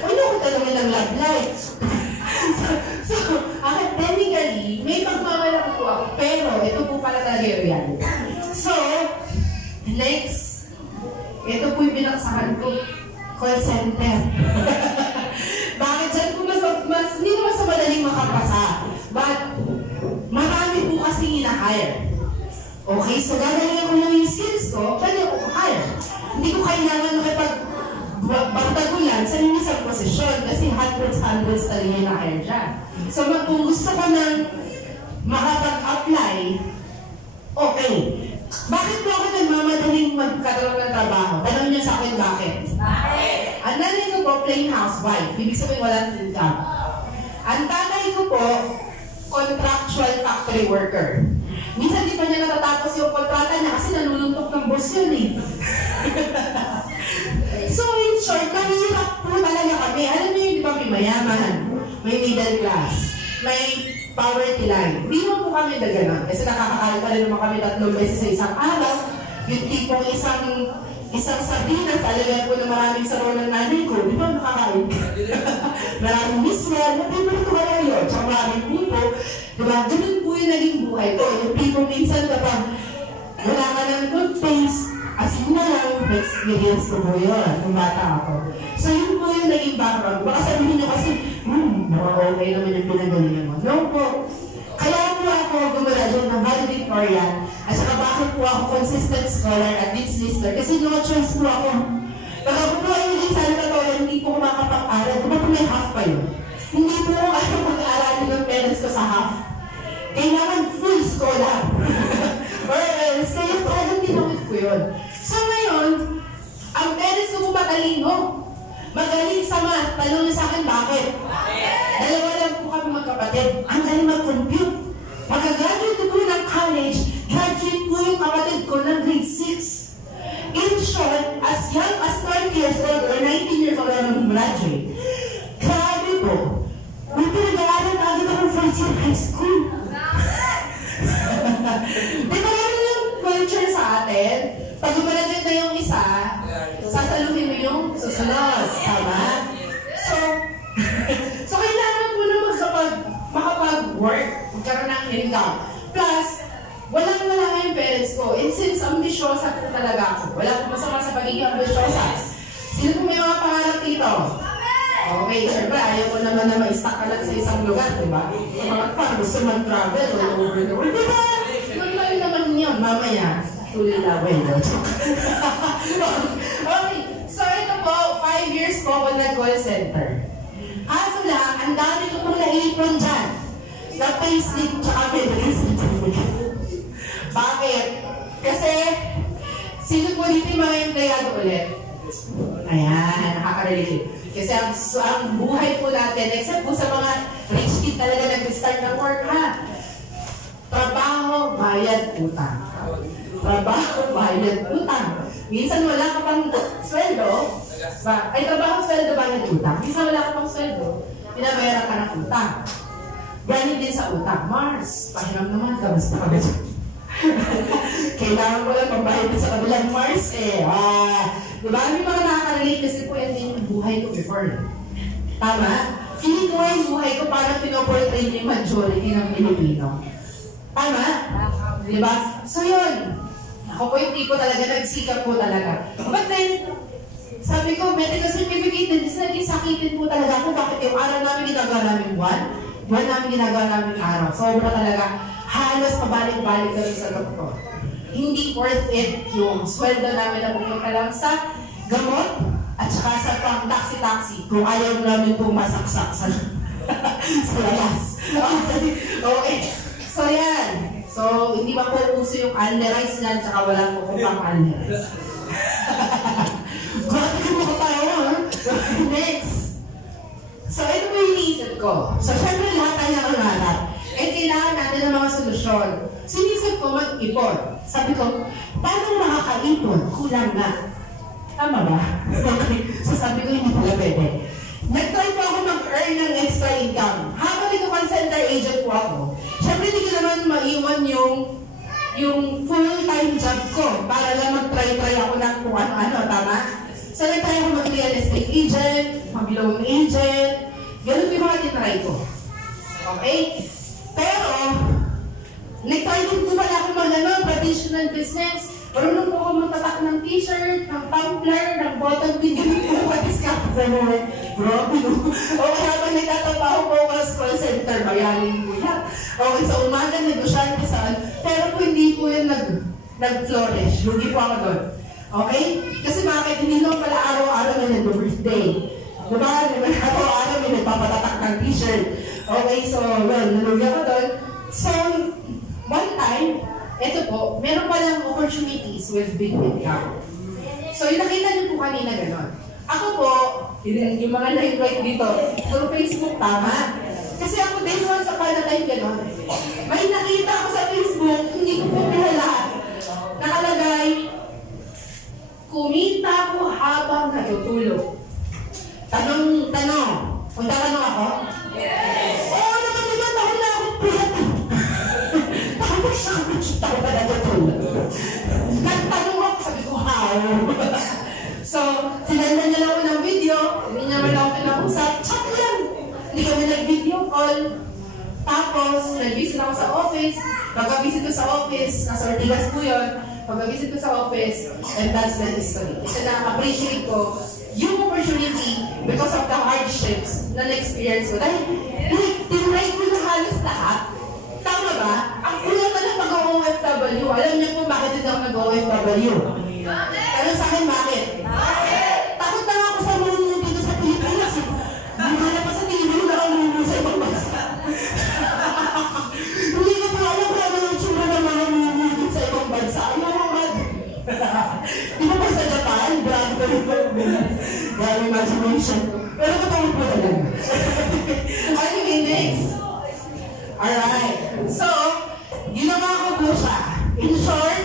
Ano ko talaga ng love life? So, academically, may pagmamalaki po ako, pero ito po pala talaga yung reality. So, next, ito po yung binaksakan ko, call center. Bakit dyan po hindi naman sa madaling makapasa, but marami po kasi hina-hire. Okay, so gagalingan ko lang yung skills ko, pwede ako hire. Hindi ko kailangan makipag-bardagulan sa isang posisyon kasi hundreds talaga yung na-hire dyan. So kung gusto ko nang makapag-apply, okay. Bakit po ako nagmamadaling magkaroon ng trabaho? Tanong niyo sa akin bakit? Ang nanay ko po, plain housewife. Ibig sabihin walang income. Ang tatay ko po, contractual factory worker. Minsan di pa niya natatapos yung kontrata niya kasi naluluntok ng boss yun eh. So in short, mahirap po talaga kami. Alam niyo yung di ba may mayaman, may middle class, may poverty line. Di mo po kami na gano'n. Kasi nakakakain pa rin naman kami 3 beses sa isang araw. Yung tipong isang sardinas, talaga po na maraming saron ng nanay ko. Di ba nakakain? Maraming miswell, napiprito ko na yun. Tsaka maraming pupo. Diba? Ganun po yung naging buhay ko. Yung people minsan kapag wala ka ng good things, as yun na lang, experience ko po yun, nung bata ako. So yun po yung naging background. Baka sabihin niyo kasi, okay naman yung pinagalingan mo. No po. Kaya po ako gumraduate ng valedictorian at saka bakit po ako consistent scholar at Dean's Lister kasi no choice po ako. Pag ako po ay hindi sana katolan, hindi po ako makapag-aral. Diba po may half pa yun? Hindi po ako ayaw mag-aaralin ng parents ko sa half. Kailangan full scholar. Or else, kaya talagang tinawid ko yun. So ngayon, ang parents ko po matalino. Magaling sa math. Tanong niyo sa akin bakit? Dalawa lang po kami magkapatid. Ang galing mag-compute. Pagka-graduate ko po ng college, graduate po yung kapatid ko ng grade 6. In short, as young as 20 years old or 19 years old na graduate, grabe po. May pinag-aaral na agad akong first year high school. Di ba naman yung culture sa atin? Pag graduate na yung isa, sasaluhin mo yung susunod. Tama? So kailangan mo na makapag-work, magkaroon ng income. Plus, walang-wala nga yung parents ko. And since ambisyosa po talaga ako, wala po masama sa pagiging ambisyosa. Sino po may mga pangarap dito? Okay, siyempre, ayaw ko naman na ma-stuck ka lang sa isang lugar, di ba? Sa mga parang gusto mag-travel all over the world, di ba? Normal naman yun, mamaya. Tuloy na, well, okay, so ito po, 5 years po ako nag-call center. Kaso lang, ang dami ko pong naipon dyan. Na payslip tsaka medical certificate. Bakit? Kasi, sino po dito yung mga empleyado ulit? Ayan, nakaka-relate. Kasi ang buhay po natin, except po sa mga rich kid talaga nag-start ng work, ha? Trabaho, bayad, utang. Trabaho, bayad, utang. Minsan wala ka pang sweldo, ay trabaho, sweldo, bayad, utang. Minsan wala ka pang sweldo, pinabayaran ka ng utang. Ganit din sa utang. Mars, pahiram naman ka, basta ka ba? Kailangan ko lang pambayad din sa kabilang Mars, eh. Diba? May mga nakaka-relate kasi po yan yung buhay ko before. Tama? Feeling ko yung buhay ko parang pinoportray yung majority ng Pilipino. Tama? Diba? So yun. Ako po yung tipo talaga, nagsikap po talaga. But then, sabi ko, medical certificate naging sakitin po talaga ako. Bakit yung araw namin ginagawa namin buwan namin ginagawa namin araw. Sobra talaga, halos pabalik-balik kami sa doktor. Hindi worth it yung sweldo namin na pumunta lang sa gamot at saka sa pang-taxi-taxi kung ayaw namin pumasaksak sa labas. Okay. So yan. So, hindi pa po uso yung unlerized niyan, tsaka wala po kung pang-unlerized. Grabe mo ko tayo, ha? Next. So, ito po yung iniisip ko. So, syempre lahat tayo nangangarap. Kailangan natin ng mga solusyon. So, iniisip ko mag-ipon. Sabi ko, paano makakaipon? Kulang na. Tama ba? Okay. So, sabi ko, hindi pala pwede. Nag-try po ako mag-earn ng extra income. Habang nag-call center agent po ako, syempre hindi ko naman maiwan yung full-time job ko para lang mag-try ako ng kung ano-ano, tama? So, nag-try ako mag-real estate agent, mag-loan agent, ganun po yung mga tinry ko. Okay? Pero, nag-try din po pala ako traditional business. Marunong po ako magtatak ng t-shirt, ng tumbler, ng bottom bin, ganun po ka-discount sa mga. Grabe no? Okay, habang nagtatapaho po ako sa call center, bayanin po yan. Okay, sa umaga, negosyante saan, pero po hindi po yan nag-flourish. Lugi po ako doon. Okay? Kasi bakit hindi naman pala araw-araw na nag-birthday. Diba? Araw-araw may nagpapatatak ng t-shirt. Okay, so yun, nalugi ako doon. So, one time, ito po, meron palang opportunities with big income. So, yung nakita niyo po kanina gano'n. Ako po, yung mga na-invite dito, through Facebook, tama? Kasi ako din naman sa Palatay gano'n. May nakita ako sa Facebook, hindi ko po lahat. Nakalagay, kumita po habang natutulog. Tanong, kung tatanong ako? Yes! Oo naman, diba? Taon na ako piyat. Ako pa natutulog. Nagtanong ako, sabi ko, how? So, sinanda niya lang ako ng video, hindi naman ako pinakusap, chat lang. Hindi kami nag-video call. Tapos, nag-visit ako sa office. Pagka-visit ko sa office, nasa Ortigas po yun. Pagka-visit ko sa office, and that's the history. Kasi na-appreciate ko yung opportunity because of the hardships na na-experience ko. Dahil, tinry ko na halos lahat. Tama ba? Ang una pa lang mag-OFW. Alam niyo po bakit hindi ako nag-OFW? Ano sa akin, bakit? Takot na ako sa mga dito sa Pilipinas. Hindi na pa sa tingin na ako sa ibang bansa. Hindi ko pa alam kung ano yung tsura ng mga dito sa ibang bansa. Ano naman? Di ba pa sa Japan? Grabe ko rin pa. Grabe imagination. Pero katawag po talaga. Anyway, next. Alright. So, ginawa ko po siya. In short,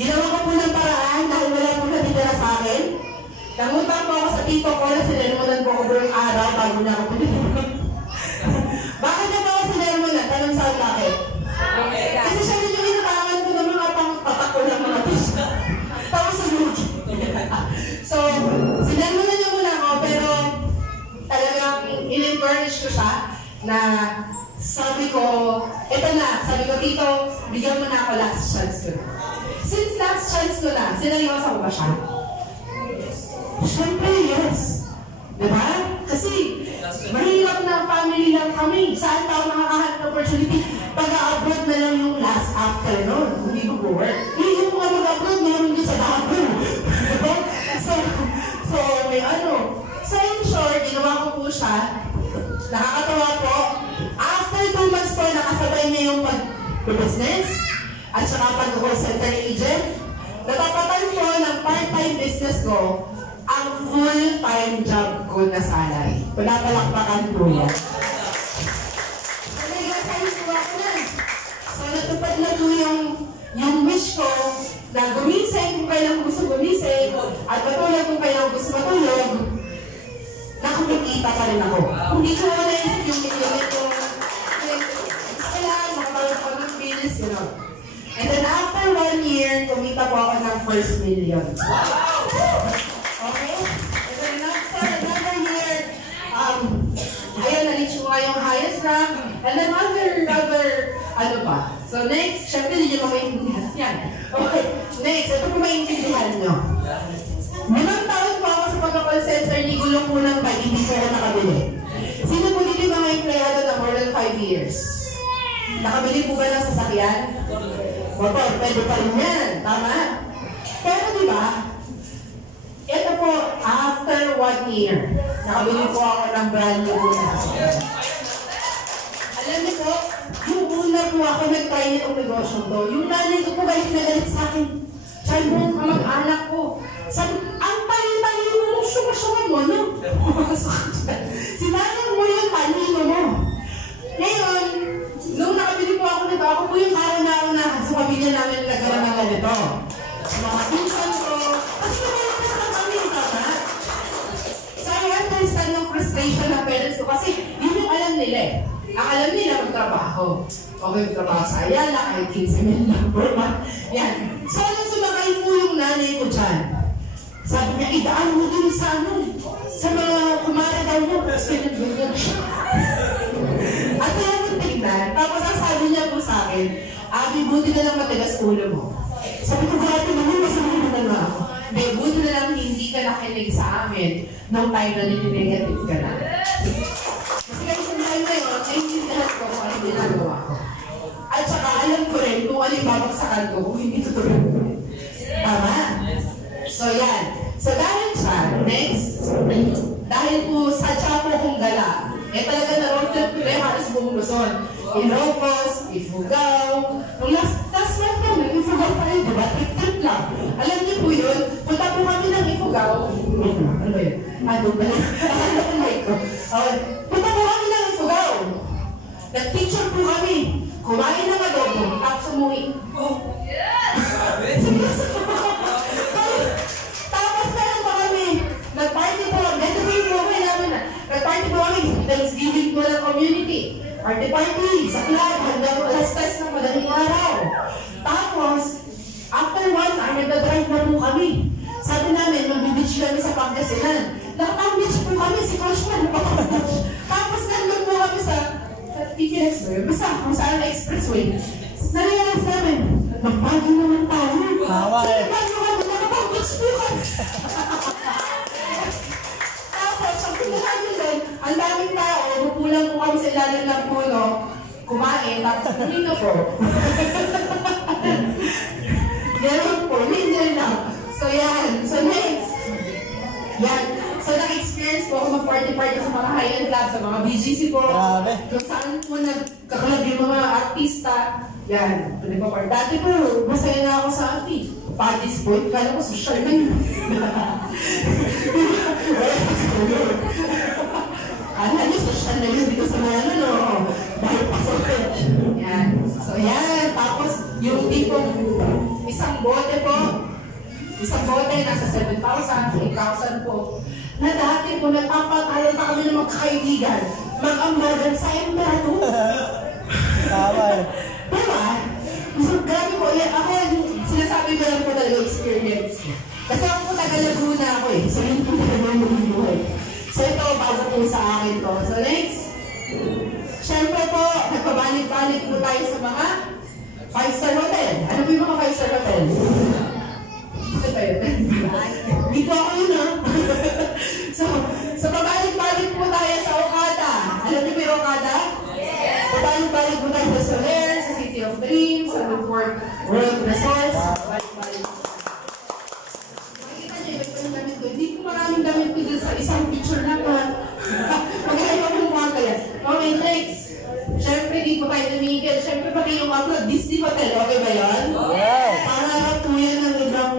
ginawa ko po ng paraan dahil wala po natitira sa akin. Nangutang po ako sa tito ko na sinirmunan po ako buong araw bago na ako pinag-ibig. Bakit na po ako sinirmunan? Tanong saan bakit? Kasi siya rin yung inabangan ko ng mga pang-patak ko ng mga tisya. Tapos sa lugi. So, sinirmunan niya muna ako pero talagang in-encourage ko siya na sabi ko, eto na, sabi ko, tito, bigyan mo na ako last chance ko na. Since last chance ko na, sinaliwasan ko ba siya? Siyempre, yes. Diba? Kasi, mahirap na family lang kami. Saan tayo makakahanap ng opportunity? Pag-abroad na lang yung last after nun. Hindi ko work. Hindi ko nga mag-abroad, meron din sa bago. So, may ano. So, in short, ginawa ko po siya. Nakakatawa po. After 2 months po, nakasabay niya yung pag-business at saka pag-call center agent. Natapatan ko ng part-time business ko ang full-time job ko na salary. Pinapalakpakan po yan. Nagagasahin po ako na. So, natupad na po yung wish ko na gumising kung kailang gusto gumising at matulog kung kailang gusto matulog. Nakumikita pa rin ako. Hindi ko na naisip yung million ko. Kailangan makapalap ko ng bills, you know. And then after 1 year, kumita po ako ng first million. Okay? And then after another year, ayun, na-reach ko nga yung highest rank. And then other, ano pa. So next, syempre hindi nyo maintindihan yan. Okay, next, ito po maintindihan nyo. 5 taon po ako sa pagka-call center, ni gulong po ng years. Nakabili po ba ng sasakyan? Motor, pwede pa rin yan. Tama? Pero di ba, ito po, after 1 year, nakabili po ako ng brand new po na sasakyan. Alam niyo po, yung una po ako nag-try nitong negosyo to, yung nanay ko po galit na galit sa akin. Sabi mo, kamag-anak ko. Sabi, ang talino-talino mo, syunga-syunga mo, no? Sinanong mo yung talino mo. Ngayon, nung nakabili po ako nito, ako po yung kauna-unahan sa pamilya namin na nagkaroon ng ganito. Sa mga pinsan ko, kasi naman sa kami, tama? So, I understand ng frustration ng parents ko kasi yun yung alam nila eh. Ang alam nila magtrabaho. Okay, magtrabaho sa Ayala, kahit 15 mil lang per month. Yan. So, nung sumakay po yung nanay ko dyan, sabi niya, idaan mo dun sa sa mga kumara daw niya, tapos pinag-bigyan siya. At kaya mo tignan, tapos ang sabi niya po sa akin, Abi, buti na lang matigas ulo mo. Sabi ko, dati naman, masama na nga ako. Hindi, buti na lang hindi ka nakinig sa amin nung time na nini-negative ka na. Kasi kayo sa time na yun, naiintindihan ko kung ano ginagawa ko. At saka alam ko rin kung ano yung babagsakan ko kung hindi tutuloy. Tama? So yan. So dahil siya, next, dahil po sadya po kong gala, talaga na road trip ko rin halos buong Luzon. Ilocos, Ifugao. Nung last month kami, Ifugao pa rin, diba? Trip lang. Alam niyo po yun, punta po kami ng Ifugao. Ano ba yun? Ano ba yun? Ano ko mic ko? Punta po kami ng Ifugao. Nag-picture po kami. Kumain ng adobo, tapos umuwi. Tapos meron pa kami. Nag-party po, ganito po yung buhay namin na. Nag-party po kami, Thanksgiving po ng community. Party sa club, hanggang alas 10 ng madaling araw. Tapos, after 1 hour, nagdadrive na po kami. Sabi namin, mag-beach kami sa Pangasinan. Nakapang-beach po kami, si Crushman, nakapang-beach. Tapos nandun po kami sa TPX, basta kung saan na expressway. Narealize namin, magbago naman tayo. Tawa eh. So, nagbago kami, nakapang-beach po kami. Tapos, ang pinakain nyo doon, ang daming tao, pupulang po kami sa ilalim ng puno, kumain, tapos hindi na po. Ganun po, hindi na. So yan, so next. Yan, so nag-experience po ako mag-party-party sa mga high-end club, sa mga BGC po. Grabe. Kung saan po nagkakalab yung mga artista. Yan, pwede pa party. Dati po, masaya na ako sa ating parties po. Kala ko social na yun. Kala niyo social na yun dito sa mga ano, dahil pasok ko. Yan. So yan, tapos yung tipong isang bote po, nasa 7,000, 8,000 po. Na dati po, nagpapatayan pa kami ng magkakaibigan. Mag-ambagan sa embargo. Tawa eh. Diba? So, grabe po. Yan, ako, sinasabi ko lang po talaga experience. Kasi ako po taga Laguna ako eh. So, yun po talaga yung buhay. So, ito, bago po sa akin to. So, next. Siyempre po, nagpabalik-balik po tayo sa mga 5-star hotel. Ano po yung mga 5-star hotel? Ito ba yun? Dito ako yun, ha? So, pabalik-balik po tayo sa Okada. Alam niyo ba yung Okada? Yes! Pabalik-balik po tayo sa Soler, sa City of Dreams, sa Newport World Resorts. Pabalik-balik po. Makikita niyo, iba yung damit ko. Hindi po maraming damit ko dun sa isang picture na pa. Magkaiba mo mga kaya. Okay, next. Siyempre, di po tayo tumigil. Siyempre, pag yung upload, Disney Hotel. Okay ba yun? Wow! Para po yan ang ibang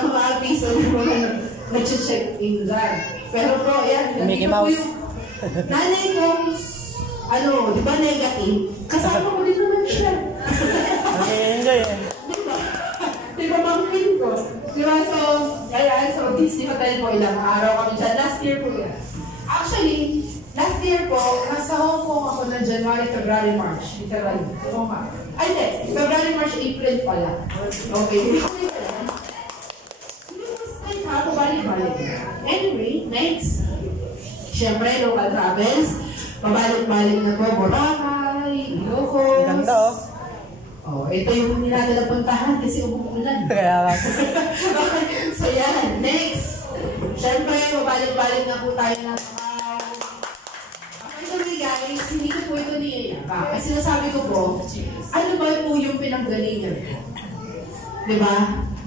mga artista na mga nag-check-in dyan. Pero po, yan. Mickey Mouse. Nanay kong, di ba negative? Kasama ko din naman siya. Nag-enjoy eh. Diba bangkin ko? Diba, so Disney Hotel po, ilang araw kami dyan. Last year po yan. Actually, last year po, nasa Hong Kong ako na January, February, March. Literally. Ay, hindi. February, March, April pala. Okay. Hindi mo stay ha, pabalik-balik. Anyway, next. Siyempre, local travels. Pabalik-balik na po, Boracay, Ilocos. Ganda oh. Oh, ito yung hindi natin napuntahan kasi umuulan. Kaya nga. Okay, so yan. Next. Siyempre, pabalik-balik na po tayo ng Macau. Okay, sorry guys. ka. Kasi sinasabi ko po, ano ba po yung pinanggalingan ko? Diba?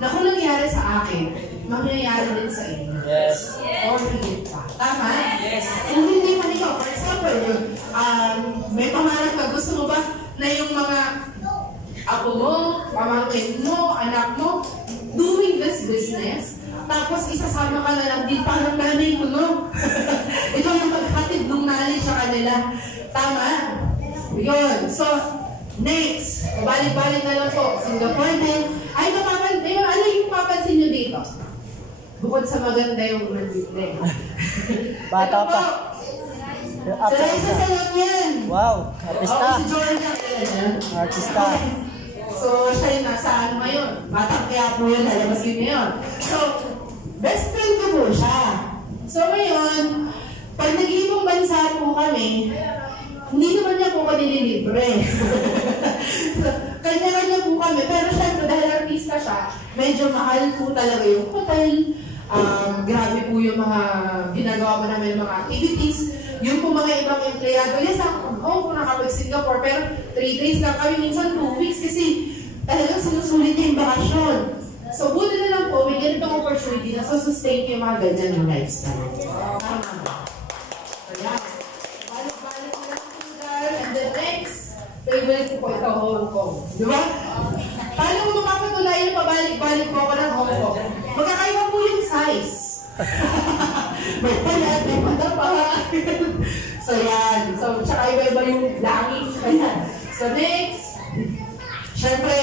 Na kung nangyari sa akin, mangyayari din sa inyo. Yes. Or higit pa. Tama? Yes. Kung hindi man ikaw, for example, may pangarap ka, gusto mo ba na yung mga apo mo, pamangkin mo, anak mo, doing this business, tapos isasama ka na lang din parang nanay ko, no? Ito yung maghatid ng knowledge sa kanila. Tama? Yun. So, next, balik-balik na lang po. Singapore din. Ay, ano yung papansin nyo dito? Bukod sa maganda yung nandito. Bata pa. Sa isa sa lang yan. Wow, artista. Si Jordan. Artista. So, siya yung nasa ano ngayon. Batang kaya po yun, lalabas yun ngayon. So, best friend ko po siya. So, ngayon, pag nag-ibang bansa po kami, hindi naman niya po kami nililibre. So, kanya-kanya po kami. Pero syempre, dahil artista siya, medyo mahal po talaga yung hotel. Grabe po yung mga ginagawa mo namin mga activities. Yung po mga ibang empleyado, yes, ako nakapag-Singapore, pero 3 days lang kami, minsan 2 weeks, kasi talagang sinusulit niya yung bakasyon. So, buti na lang po, may ganitong opportunity na sustain yung mga ganyan ng lifestyle. Tama. So, yan. Balik-balik na lang po dahil, and the next, favorite ko po ito, Hong Kong. Di ba? Paano mo mapapatunayan pabalik-balik po ako ng Hong Kong? Magkakaiba po yung size. May palat, may matapa. So yan. So, tsaka iba-iba yung langit. Ayan. So next, syempre,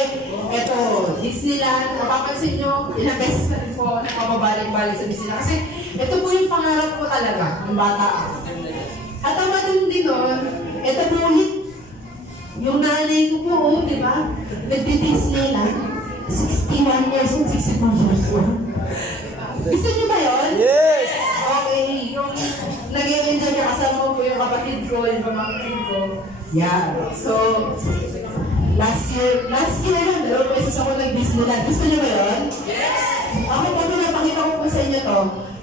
ito, Disneyland. Mapapansin nyo, ilang beses na rin po napapabalik-balik sa Disneyland. Kasi ito po yung pangarap ko talaga, ng bata ako. At ang matindi nun, ito po ulit, yung nanay ko po, di ba? Nagdi-Disneyland. 61 years and 62 years old. Gusto niyo ba yun? Yes! Okay, yung nag-i-enjoy ka kasama po yung kapatid ko, yung pamangkin ko. Yeah. So, last year lang, 2 beses ako nag-Disneyland. Gusto niyo ba yun? Yes! Ako po, pinapakita ko po sa inyo to,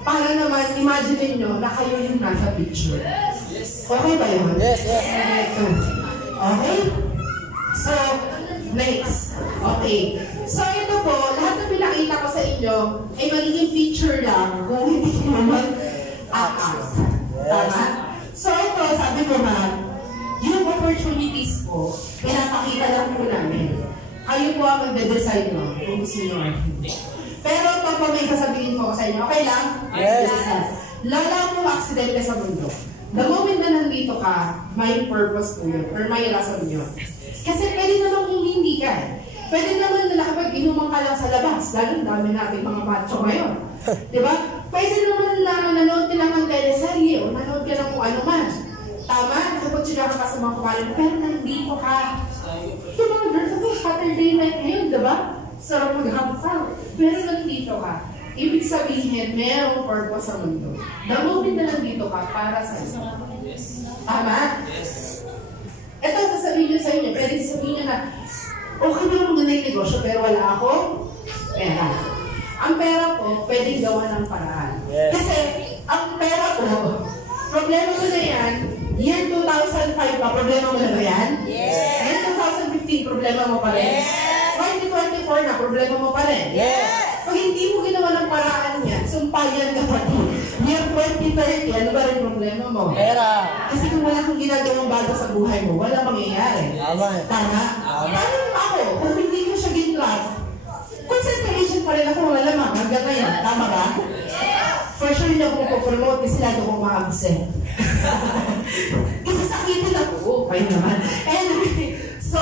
para naman, imagine niyo na kayo yung nasa picture. Yes! Okay ba yun? Yes, yes. Okay? So, next. Okay. So, ito po, lahat na pinakita ko sa inyo ay magiging picture lang kung hindi ko naman act. Tama? So, ito, sabi ko ma'am, yung opportunities po, pinapakita lang po namin. Kayo po ang magde-decide mo kung gusto nyo or hindi. Pero ito po may sasabihin ko sa inyo. Okay lang? Yes. Lala po aksidente sa mundo. The moment na nandito ka, may purpose po yun, or may rason yun. Kasi pwede namang hindi ka. Pwede naman na nakapag-inuman ka lang sa labas, lalo dami natin mga macho ngayon. Diba? Pwede naman na nanood ka lang ng teleserye o nanood ka lang kung ano man. Tama? Nakapag-sila ka sa mga kumarin, pero nandito ka. Yung mga girls, ako, Saturday night ngayon, diba? Sarap mag-hapon ka. Pero nandito ka. Ibig sabihin, merong purpose sa mundo. The moment na nandito ka para sa isa. Tama? Ito, sasabihin nyo sa inyo, pwede sasabihin nyo na, okay na lang maganda yung negosyo, pero wala akong pera. Ang pera ko, pwedeng gawa ng paraan. Yes. Kasi, ang pera ko, problema mo na yan, year 2005 pa, problema mo na ba yan? Yes. Year 2015, problema mo pa rin? Yes. 2024 na, problema mo pa rin? Yes. Pag hindi mo ginawa ng paraan yan, sumpayan ka pa din. Year 2030, ano ba rin problema mo? Pera. Kasi kung wala kang ginagawang bago sa buhay mo, wala mangyayari. Tama. Tama? Paano ako, kung hindi ko siya ginlap, concentration pa rin ako, wala mang, hanggang ngayon. Tama ba? For sure hindi ako mapopromote kasi lalo kong ma-absent. Kasi sakitin ako. Kayo naman. Anyway, so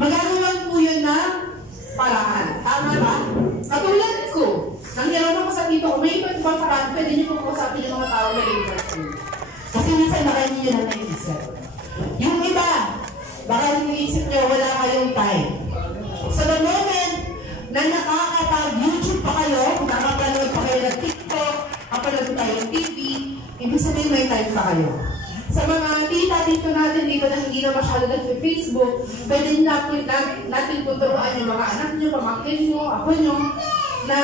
magagawan po yun na paraan. Tama ba? Katulad ko, nangyaraman ko sa dito ko, may iba't ibang paraan, pwede niyo po kusapin yung mga tao na interest niyo. Kasi minsan baka hindi nyo na naisip. Yung iba, baka naisip nyo wala kayong time. So the moment na nakakapag-YouTube pa kayo, nakapanood pa kayo ng TikTok, kapanood tayo ng TV, ibig sabihin may time pa kayo. Sa mga tita dito natin dito na hindi na masyado nag-Facebook, pwede natin tuturuan yung mga anak nyo, pamangkin nyo, ako nyo, na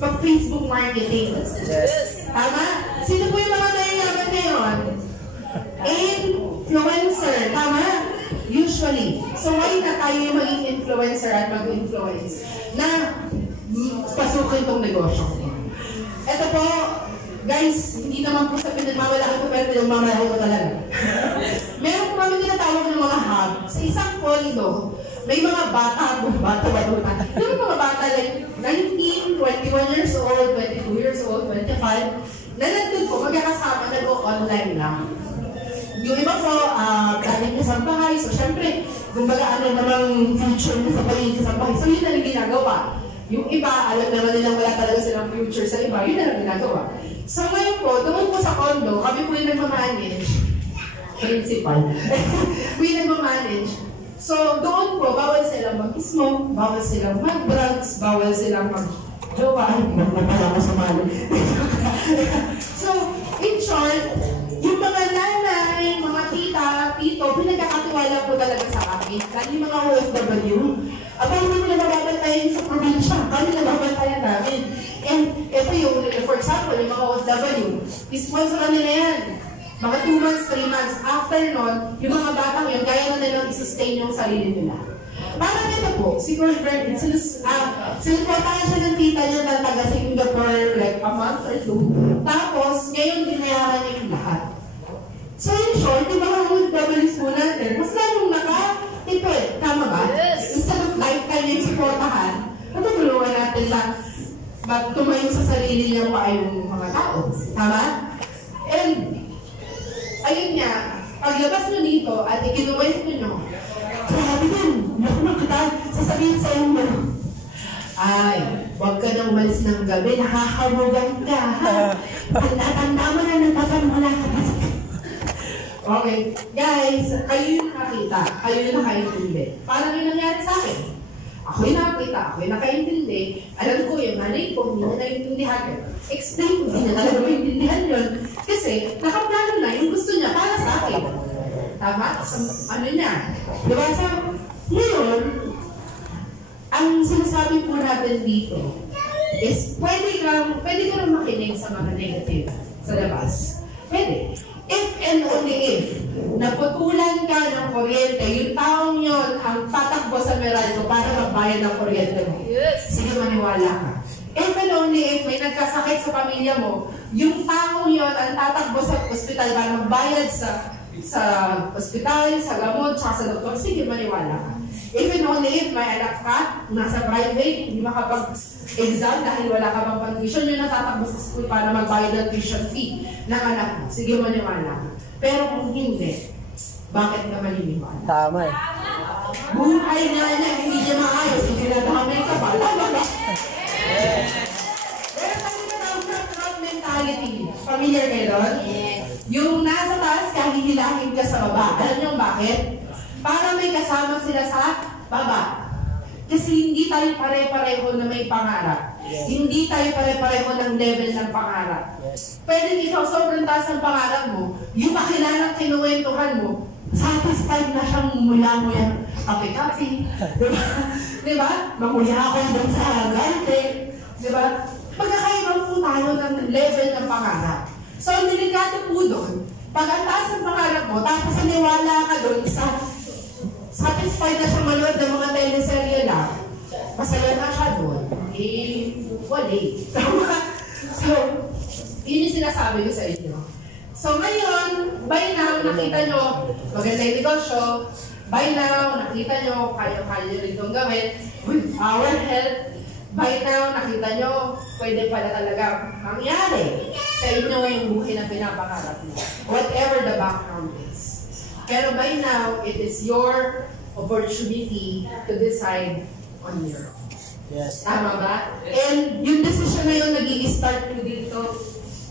mag-Facebook marketing. Yes. Tama? Sino po yung mga nayayaman ngayon? In influencer, tama? Usually. So why na tayo yung maging influencer at mag-influence na pasukin tong negosyo? Ito po, guys, hindi naman po sa pinagmamalaki ko, pero pinagmamalaki ko talaga. Meron po kami tinatawag ng mga hub. Sa isang condo, may mga bata, di ba mga bata like 19, 21 years old, 22 years old, 25, na nandun po, magkakasama, nag-online lang. Yung iba po, galing niya sa bahay, so syempre, kumbaga ano namang future niya sa paligid sa bahay, so yun na lang ginagawa. Yung iba, alam naman nilang wala talaga silang future sa iba, yun na lang ginagawa. So ngayon po, doon po sa condo, kami po yung nagmamanage, principal, po yung nagmamanage. So doon po, bawal silang mag-smoke, bawal silang mag-drugs, bawal silang mag-jowa, hindi magpapala ko sa mali. So, in short, yung mga nanay, mga tita, tito, pinagkakatiwala po talaga sa akin. Lalo yung mga OFW, abang hindi na mababantayan sa probinsya, kami na mababantayan namin. And ito yung, for example, yung mga OFW, sponsor nila yan. Mga 2 months, 3 months. After nun, yung mga batang yun, kaya na nilang i-sustain yung sarili nila. Parang ito po, si George Bernard, sinuportahan siya ng tita niya na taga Singapore like a month or 2. Tapos, ngayon binayaran niya yung lahat. So in short, yung mga OFWs po natin, mas lalong naka-tipid. Tama ba? Yes. Instead of lifetime yung supportahan, matutulungan natin lang tumayo sa sarili niya pa yung mga tao. Tama? And, ayun nga, paglabas nyo dito at ikinuwent nyo, grabe din, nakunan kita, sasabihin sa iyo mo, ay, huwag ka nang umalis ng gabi, nakakarugan ka, ha? Tanda mo na nagpapamula ka pa sa okay, guys, kayo yung nakakita, kayo yung nakaintindi. Parang yung nangyari sa akin. Ako yung nakakita, ako yung nakaintindi. Alam ko yung nanay ko, hindi na naiintindihan yun. Explain ko, hindi na talaga maintindihan yun. Kasi, nakaplano na yung gusto niya para sa akin. Tama? Ano niya? Diba sa, ngayon, ang sinasabi po natin dito is pwede ka lang makinig sa mga negative sa labas. Pwede. If and only if naputulan ka ng kuryente, yung taong yun ang tatakbo sa Meralco para magbayad ng kuryente mo. Sige, maniwala ka. If and only if may nagkasakit sa pamilya mo, yung taong yun ang tatakbo sa ospital para magbayad sa ospital, sa gamot, sa doktor, sige, maniwala ka. If and only if may anak ka, nasa private, hindi makapag-exam dahil wala ka bang condition, yun ang tatakbo sa school para magbayad ng tuition fee ng anak mo. Sige, maniwala ka. Pero kung hindi, bakit ka maniniwala? Tama eh. Buhay nga niya, hindi niya maayos, hindi kinadamay ka pa. Tama ba? Pero tayo na crowd mentality. Familiar kayo doon? Yes. Yung nasa taas ka, hihilahin ka sa baba. Alam niyo bakit? Para may kasama sila sa baba. Kasi hindi tayo pare-pareho na may pangarap. Yes. Hindi tayo pare-pareho ng level ng pangarap. Yes. Pwede ikaw sobrang taas ng pangarap mo, yung makilalang kinuwentuhan mo, satisfied na siyang mula-mula kape-kape. Diba? Diba? Makuya ako doon sa gante. Diba? Magkakaibang po tayo ng level ng pangarap. So, ang delikado po doon, pag ang taas ng pangarap mo, tapos naniwala ka doon sa satisfied na siyang manood ng mga teleserye lang, masaya na siya doon, wala. So, yun yung sinasabi ko sa inyo. So, ngayon, by now, nakita nyo, maganda yung negosyo, by now, nakita nyo, kaya rin itong gawin, with our help, by now, nakita nyo, pwede pala talaga mangyari sa inyo yung buhay na pinapangarap nyo. Whatever the background is. Pero by now, it is your opportunity to decide on your own. Yes. Tama ba? And yung decision na yun, nag-i-start po dito.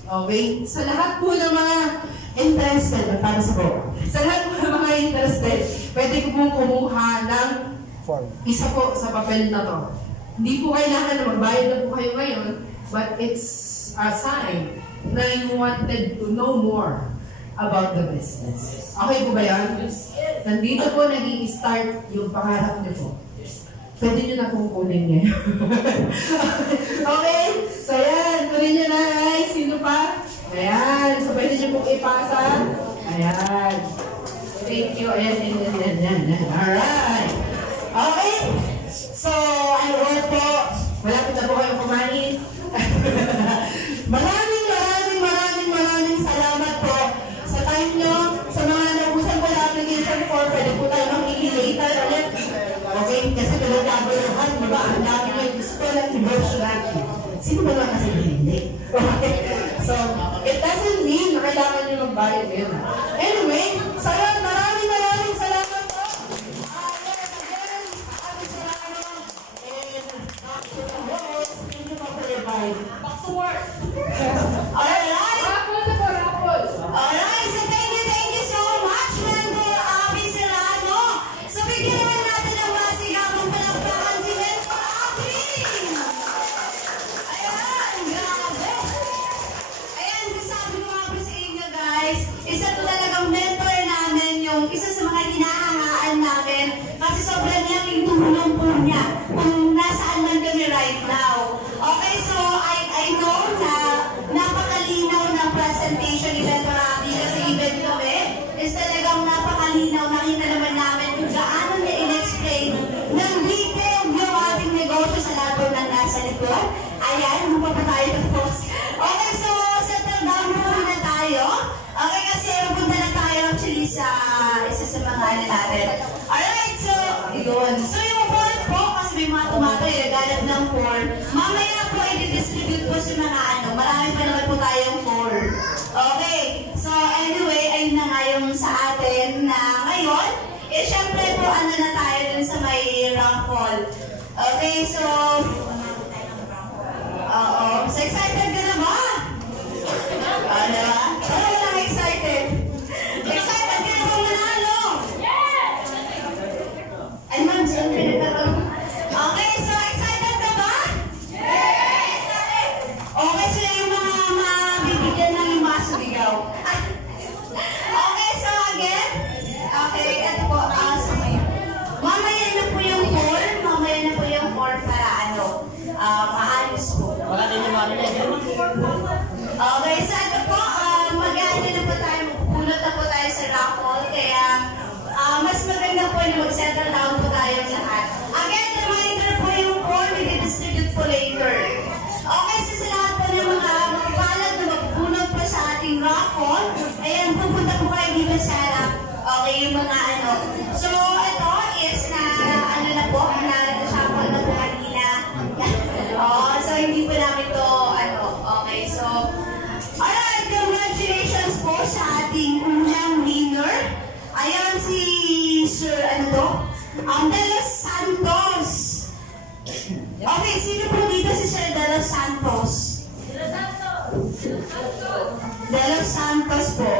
Okay? Sa lahat po ng mga interested, para sa ko, sa lahat po ng mga interested, pwede ko pong kumuha ng Form. isa po sa papel na to. Hindi po kailangan na magbayad na po kayo ngayon, but it's a sign na you wanted to know more about the business. Okay po ba yan? Nandito po nag-i-start yung pangarap niyo po. Pwede nyo na pong kunin ngayon. Okay? So yan, kunin nyo na guys. Sino pa? Ayan. So pwede nyo pong ipasa. Ayan. Ayan. Alright. Okay. So, ano po, malapit na po kayong kumain. Maraming salamat po sa time nyo, sa mga naubusan ko na application for, pwede po tayo makikilate ulit. Okay? Kasi pinag-abalahan, diba? Ang dami may gusto ng devotional. Sino ba lang kasi hindi? Okay? So, it doesn't mean na kailangan nyo magbayad yun. Anyway, so yun, maraming salamat po. Again, maraming salamat. And, thank you po for your time. Back to work. Alright. Alright, so thank you so much, Mentor Abby Serrano. So bigyan naman natin ang masigamang palakpakan si Mentor Abby. Ayan, grabe. Ayan, sasabi ko nga po sa inyo guys, isa to talagang mentor namin, yung isa sa mga hinahangaan namin, kasi sobrang laking tulong po niya kung nasaan man kami right now. Okay, so I know na napakalinaw ng presentation ni Mentor Abby kasi even kami is talagang napakalinaw. Nakita naman namin kung gaano niya in-explain ng detail yung ating negosyo sa lahat ng nasa likod. Ayan, mukha pa tayo ng post. Okay, so settle down muna tayo. Okay, kasi punta na tayo actually sa isa sa mga ano natin. Alright, so yun. So yung form po, kasi may mga tumato, naghanap ng form. Mamaya po, i-distribute po sa mga ano. Marami pa naman po tayong form. Okay, so anyway, ayun na nga yung sa atin na ngayon, syempre po, ano na tayo dun sa may raffle. Okay, so, so excited ka na ba? Diba? Ano ba lang excited? Excited ka na ba manalo? Ay, ma'am, siyempre nagkaroon. Okay, so excited ka ba? Okay, so yung mga mabibigyan ng yung mga sumigaw. Okay, so again, okay, ito po, mamaya na po yung form para ano, maayos po. Baka din yung mga Okay, so ito po, mag-ano na po tayo, magpulot na po tayo sa raffle, kaya mas maganda po na mag-settle down po tayo lahat. Again, reminder po yung form, i-distribute po later. Okay, so sa lahat po ng mga magpapalad na magpulot po sa ating raffle, ayan, pupunta po kayo dito sa harap. Okay, yung mga ano. So, ito is na, ano na po, na-shuffle na po kanina. So hindi po namin to, ano, okay, so, alright, congratulations po sa ating unang winner. Ayan si Sir, ano to? De Los Santos. Okay, sino po dito si Sir De Los Santos? De Los Santos po.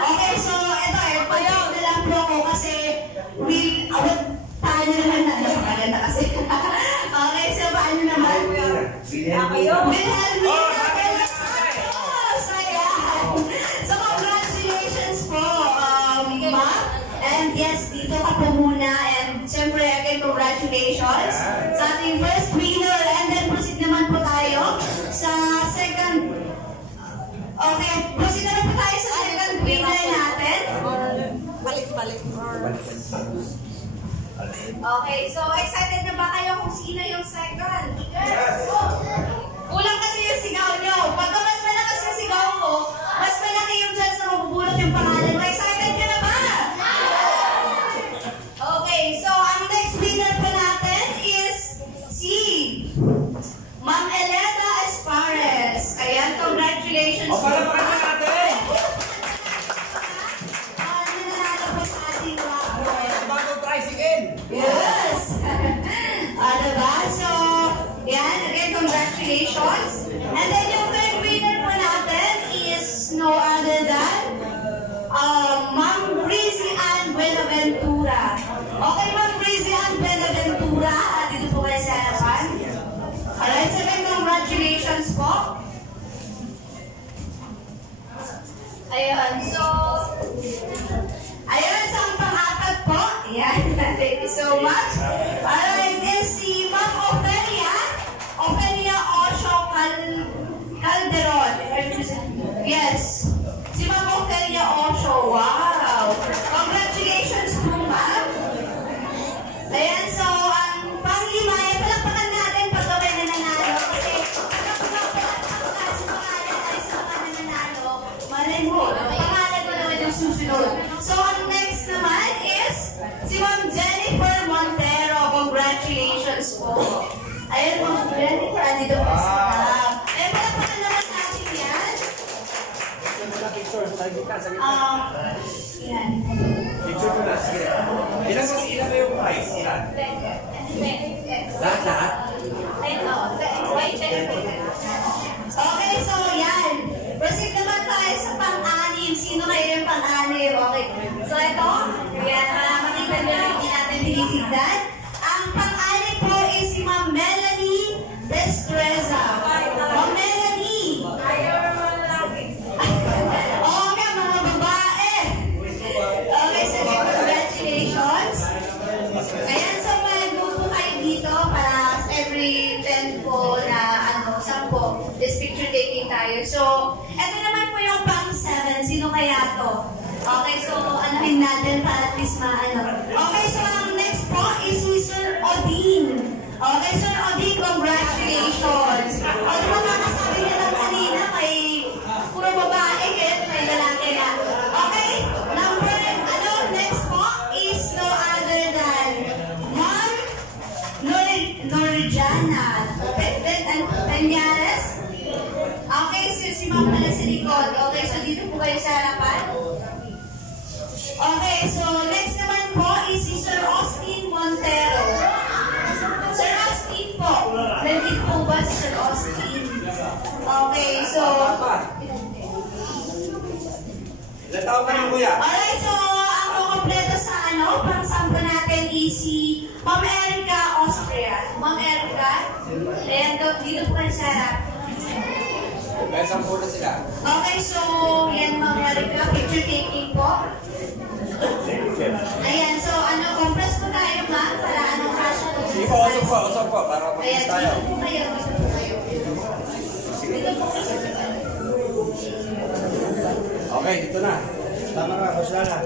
Okay, so ito pag-check na lang po ako kasi paano naman na, napakaganda kasi. Okay, so paano naman? Wilhelmina De Los Santos! Ayan! So congratulations po, ma'am. And yes, dito ka po muna. And siyempre, again, congratulations sa ating first winner. And then proceed naman po tayo sa second. Okay, proceed naman po tayo sa second winner natin. Balik. Okay, so excited na ba kayo kung sino yung second? Yes! Kulang kasi yung sigaw nyo. Pagka mas malakas yung sigaw mo, mas malaki yung chance na mabubulot yung pangalan mo. Excited ka na ba? Okay, so ang next winner po natin is si Ma'am Elena Espares. Ayan, congratulations. O, palapakan na natin! Nanalo po sa ating raffle. Bagong tricycle! Yes! Diba? So, yan. Again, congratulations. And then yung third winner po natin is no other than Ma'am Breezy Ann Buenaventura. Okay, Ma'am Breezy Ann Buenaventura. Dito po kayo sa harapan. Alright, so then congratulations po. Ayun, so ang pang-apat po. Ayan, thank you so much. Alright, is si Ma'am Ofelia Osho Ayan, so, panglima, palakpakan natin pag kami nananalo. Kasi, kapag sa pangalan ay sa mga nananalo, malay mo, pangalan mo naman yung susunod. So, ang next naman is si Ma'am Jennifer Montero. Congratulations po. Ayun, Ma'am Jennifer, andito po sa harap. Ayun, palakpakan naman natin yan. Yan. Picture ko na, sige. Ilan ba yung price? Ilan? Lahat? Okay, so yan. Proceed naman tayo sa pang-anim. Sino kayo yung pang-anim? Okay. So ito, yan, makita nyo lang hindi natin tinitignan. Ang pang-anim po is si Ma'am Melanie Destreza. Ma'am Melanie! Oo nga, mga babae! Okay, so congratulations. Ayan, so mag-go po kayo dito para every 10 po na 10, this picture taking tayo. So, eto naman po yung pang-7. Sino kaya to? Okay, so anuhin natin para at least maano. Okay, so ang next po is si Sir Odin. Okay, Sir Odin, congratulations. O, di ba makasabi niya lang kanina, may puro babae, kaya may lalaki na. Okay, next po is no other than Ma'am Norjana Peñares. Okay, so si Ma'am pala sa likod. Okay, so dito po kayo sa harapan. Okay, so next naman po is si Sir Austin Montero. Sir Austin po. Nandito po ba si Sir Austin? Okay, so... Ilan taon ka rin, kuya? Alright, so ang kukompleto sa pang-sampo natin is si Ma'am Erica Austria. Ma'am Erica, ayan, dito po kayo sa harap. May 10 na sila. Okay, so yan Ma'am Erica, picture taking po. Ayan, so compress po tayo ma'am, para cash po. Sige po, usap po, para Ayan, mag-is tayo. dito po kayo, dito po kayo. Dito po kayo. Okay, dito na. Tama ka, kusya na.